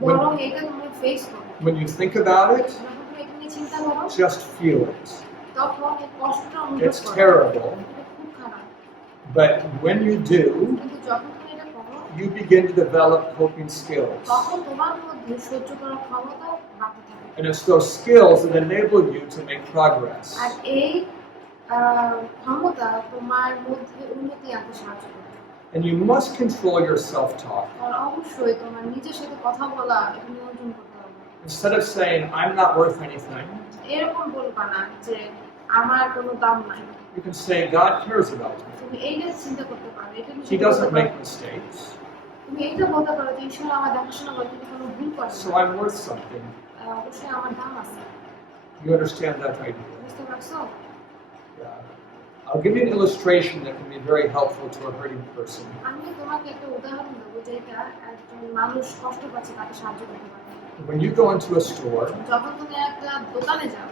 বরং এটা তুমি ফেস করো। When you think about it, যখন তুমি এটা নিয়ে চিন্তা করো, just feel it. তখন এই কষ্টটা অনুভব It's করো। terrible, এটা খুব খারাপ। but when you do, কিন্তু যখন তুমি এটা করো, you begin to develop coping skills. তখন তোমার মধ্যে সহ্য করার ক্ষমতা বাড়তে থাকে। And it's those skills that enable you to make progress. আর এই ক্ষমতা তোমার মধ্যে উন্নতি আনতে সাহায্য করে। And you must control your self-talk. আর অবশ্যই তোমার নিজের সাথে কথা বলা এটা নিয়ন্ত্রণ করতে হবে। Instead of saying, I'm not worth anything, এরকম বলবা না যে আমার কোনো দাম নাই। you can say, God cares about me. তুমি এইটা চিন্তা করতে পারো, এটা He নিয়ে doesn't make mistakes. তুমি এটা বলতে পারো যে ঈশ্বর আমার দেখাশোনা করে, কিন্তু কোনো ভুল করে So না। I'm worth something. অবশ্যই আমার দাম আছে। You understand that idea? বুঝতে পারছো? Yeah. I'll give you an illustration that can be very helpful to a hurting person. আমি তোমাকে একটা উদাহরণ দেবো যেটা একজন মানুষ কষ্ট পাচ্ছে তাকে সাহায্য করতে পারে। When you go into a store যখন তুমি একটা দোকানে যাও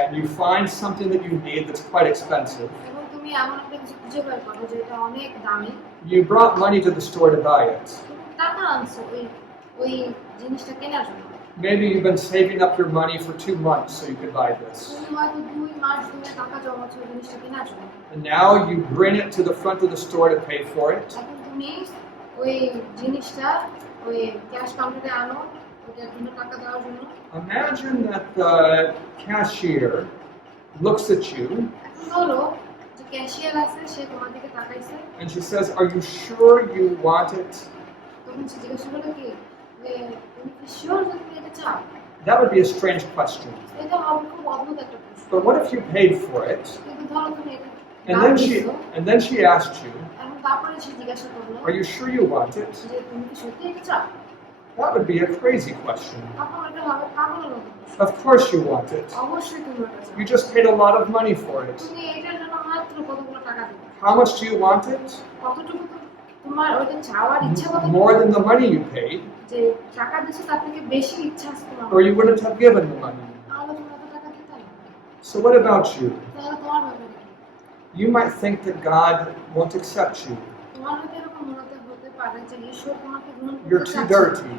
and you find something that you need that's quite expensive, এবং তুমি এমন একটা কিছু খুঁজে বের করো যেটা অনেক দামি, you brought money to the store to buy it. তুমি টাকা আনছো ওই জিনিসটা কেনার জন্য। Maybe you've been saving up your money for 2 months so you could buy this. তুমি হয়তো 2 মাস ধরে টাকা জমাচ্ছো ওই জিনিসটা কেনার জন্য। And now you bring it to the front of the store to pay for it. এখন তুমি ওই জিনিসটা ওই ক্যাশ কাউন্টারে আনো ওটার জন্য টাকা দেওয়ার জন্য। Imagine that the cashier looks at you এখন ধরো যে ক্যাশিয়ার আছে সে তোমার দিকে তাকাইছে, and she says, "Are you sure you want it?" তখন সে জিজ্ঞাসা করলো কি যে তুমি কি শিওর যে তুমি এটা চাও? That would be a strange question. এটা হবে খুব অদ্ভুত একটা প্রশ্ন। But what if you paid for it কিন্তু ধরো তুমি এটা and দাম then দিছো, she asked you, এখন তারপরে সে জিজ্ঞাসা করলো "Are you sure you want it?" যে তুমি কি সত্যি এটা চাও? That would be a crazy question. তখন এটা হবে পাগলের মতো প্রশ্ন। Of course you want it. অবশ্যই তুমি ওটা চাও। You just paid a lot of money for it. তুমি এটার জন্য মাত্র কতগুলো টাকা দিবে? How much do you want it? কতটুকু তোমার ওইটা চাওয়ার ইচ্ছা কতটুকু? More than the money you paid, যে টাকা দিছো তার থেকে বেশি ইচ্ছা আছে তোমার। or you wouldn't have given the money. তাহলে তুমি এত টাকা দিতে না। So what about you? তাহলে তোমার ব্যাপারে কি? You might think that God won't accept you. তোমার হয়তো এরকম হতে পারে যে ঈশ্বর তোমাকে গ্রহণ You're করতে too চাচ্ছে। dirty.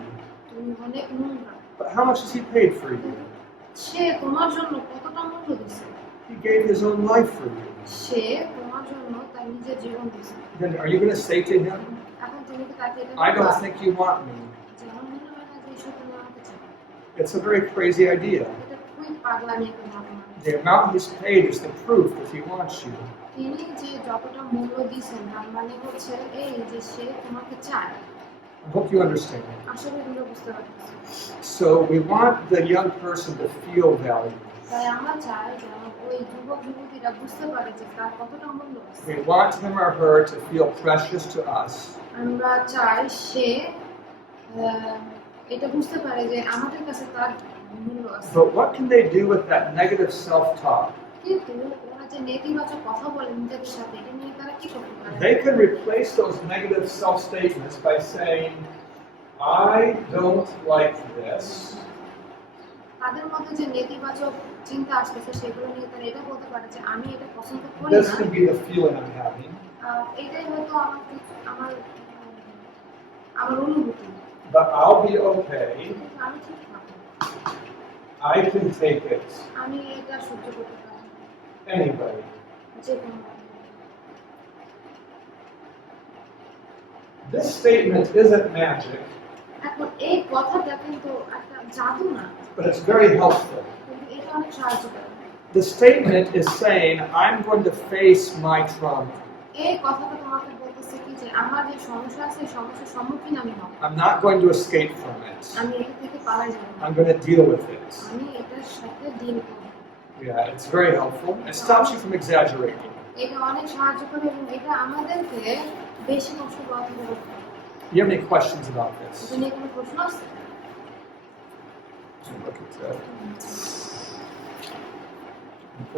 তুমি অনেক নোংরা। But how much has He paid for you? সে তোমার জন্য কতটা মূল্য দিছে? He gave His own life for you. সে তোমার জন্য তার নিজের জীবন দিছে। Then are you going to say to Him, এখন তুমি কি তাকে এটা "I don't বলবা? think you want me"? যে আমার মনে হয় না যে ঈশ্বর তুমি আমাকে চাও। It's a very crazy idea. এটা খুবই পাগলামি একটা ভাবনা। The amount He's paid is the proof that He wants you. তিনি যে যতটা মূল্য দিয়েছেন তার মানে হচ্ছে এই যে সে তোমাকে চায়। I hope you understand. আসলে এগুলো বুঝতে পারতেছি। So we want the young person to feel valued. তাই আমরা চাই যে ওই যুবক যুবতীরা বুঝতে পারে যে তার কতটা মূল্য আছে। We want him or her to feel precious to us. আমরা চাই সে এটা বুঝতে পারে যে আমাদের কাছে তার মূল্য আছে। But what can they do with that negative self-talk? কিন্তু ওরা যে নেতিবাচক কথা বলে নিজেদের সাথে এটা নিয়ে তারা কি করতে পারে? They can replace those negative self-statements by saying, "I don't like this." তাদের মধ্যে যে নেতিবাচক চিন্তা আসতেছে সেগুলো নিয়ে তারা এটা বলতে পারে যে আমি এটা পছন্দ করি This না। can be the feeling I'm having. এটাই হয়তো আমার অনুভূতি। But I'll be okay. কিন্তু আমি ঠিক থাকবো। I can take it. আমি এটা সহ্য করতে পারি। Anybody. যে কোনো This statement isn't magic, এখন এই কথাটা কিন্তু একটা জাদু না, but it's very helpful. কিন্তু এটা অনেক সাহায্য করে। The statement is saying, I'm going to face my trauma. এই কথাটা তোমাকে বলতেছে কি যে আমার যে সমস্যা আছে এই সমস্যার সম্মুখীন আমি হব। I'm not going to escape from it. আমি এটা থেকে পালাই যাব না। I'm going to deal with it. আমি এটার সাথে ডিল করব। Yeah, it's very helpful. It stops you from exaggerating. এটা অনেক সাহায্য করে এবং এটা আমাদেরকে বেশি কষ্ট পাওয়া থেকে রক্ষা করে। Do you have any questions about this? এটা নিয়ে কোনো প্রশ্ন আছে? Look at that.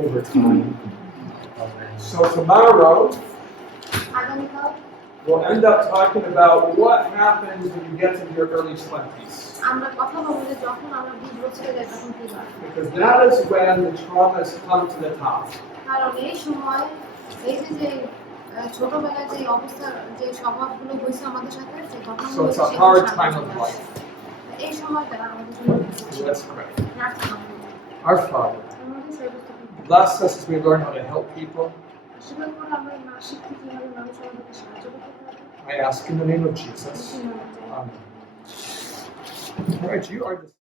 Over time. So tomorrow, আগামীকাল we'll end up talking about what happens when you get to your early 20s. আমরা কথা বলবো যে যখন আমরা 20 বছরে যাই তখন কি হয়। Because that is when the traumas come to the top. কারণ এই সময় এই যে ছোটবেলায় যে অবস্থা যে স্বভাবগুলো হয়েছে আমাদের সাথে যে So it's a hard time of life. এই সময়টা আমাদের জন্য Let's pray. প্রার্থনা করব। Our Father, আমাদের সর্বোচ্চ bless us as we learn how to help people. আশীর্বাদ করে আমরা শিখতে কিভাবে মানুষ আমাদেরকে সাহায্য করতে পারে। I ask in the name of Jesus. Amen. All right, you are the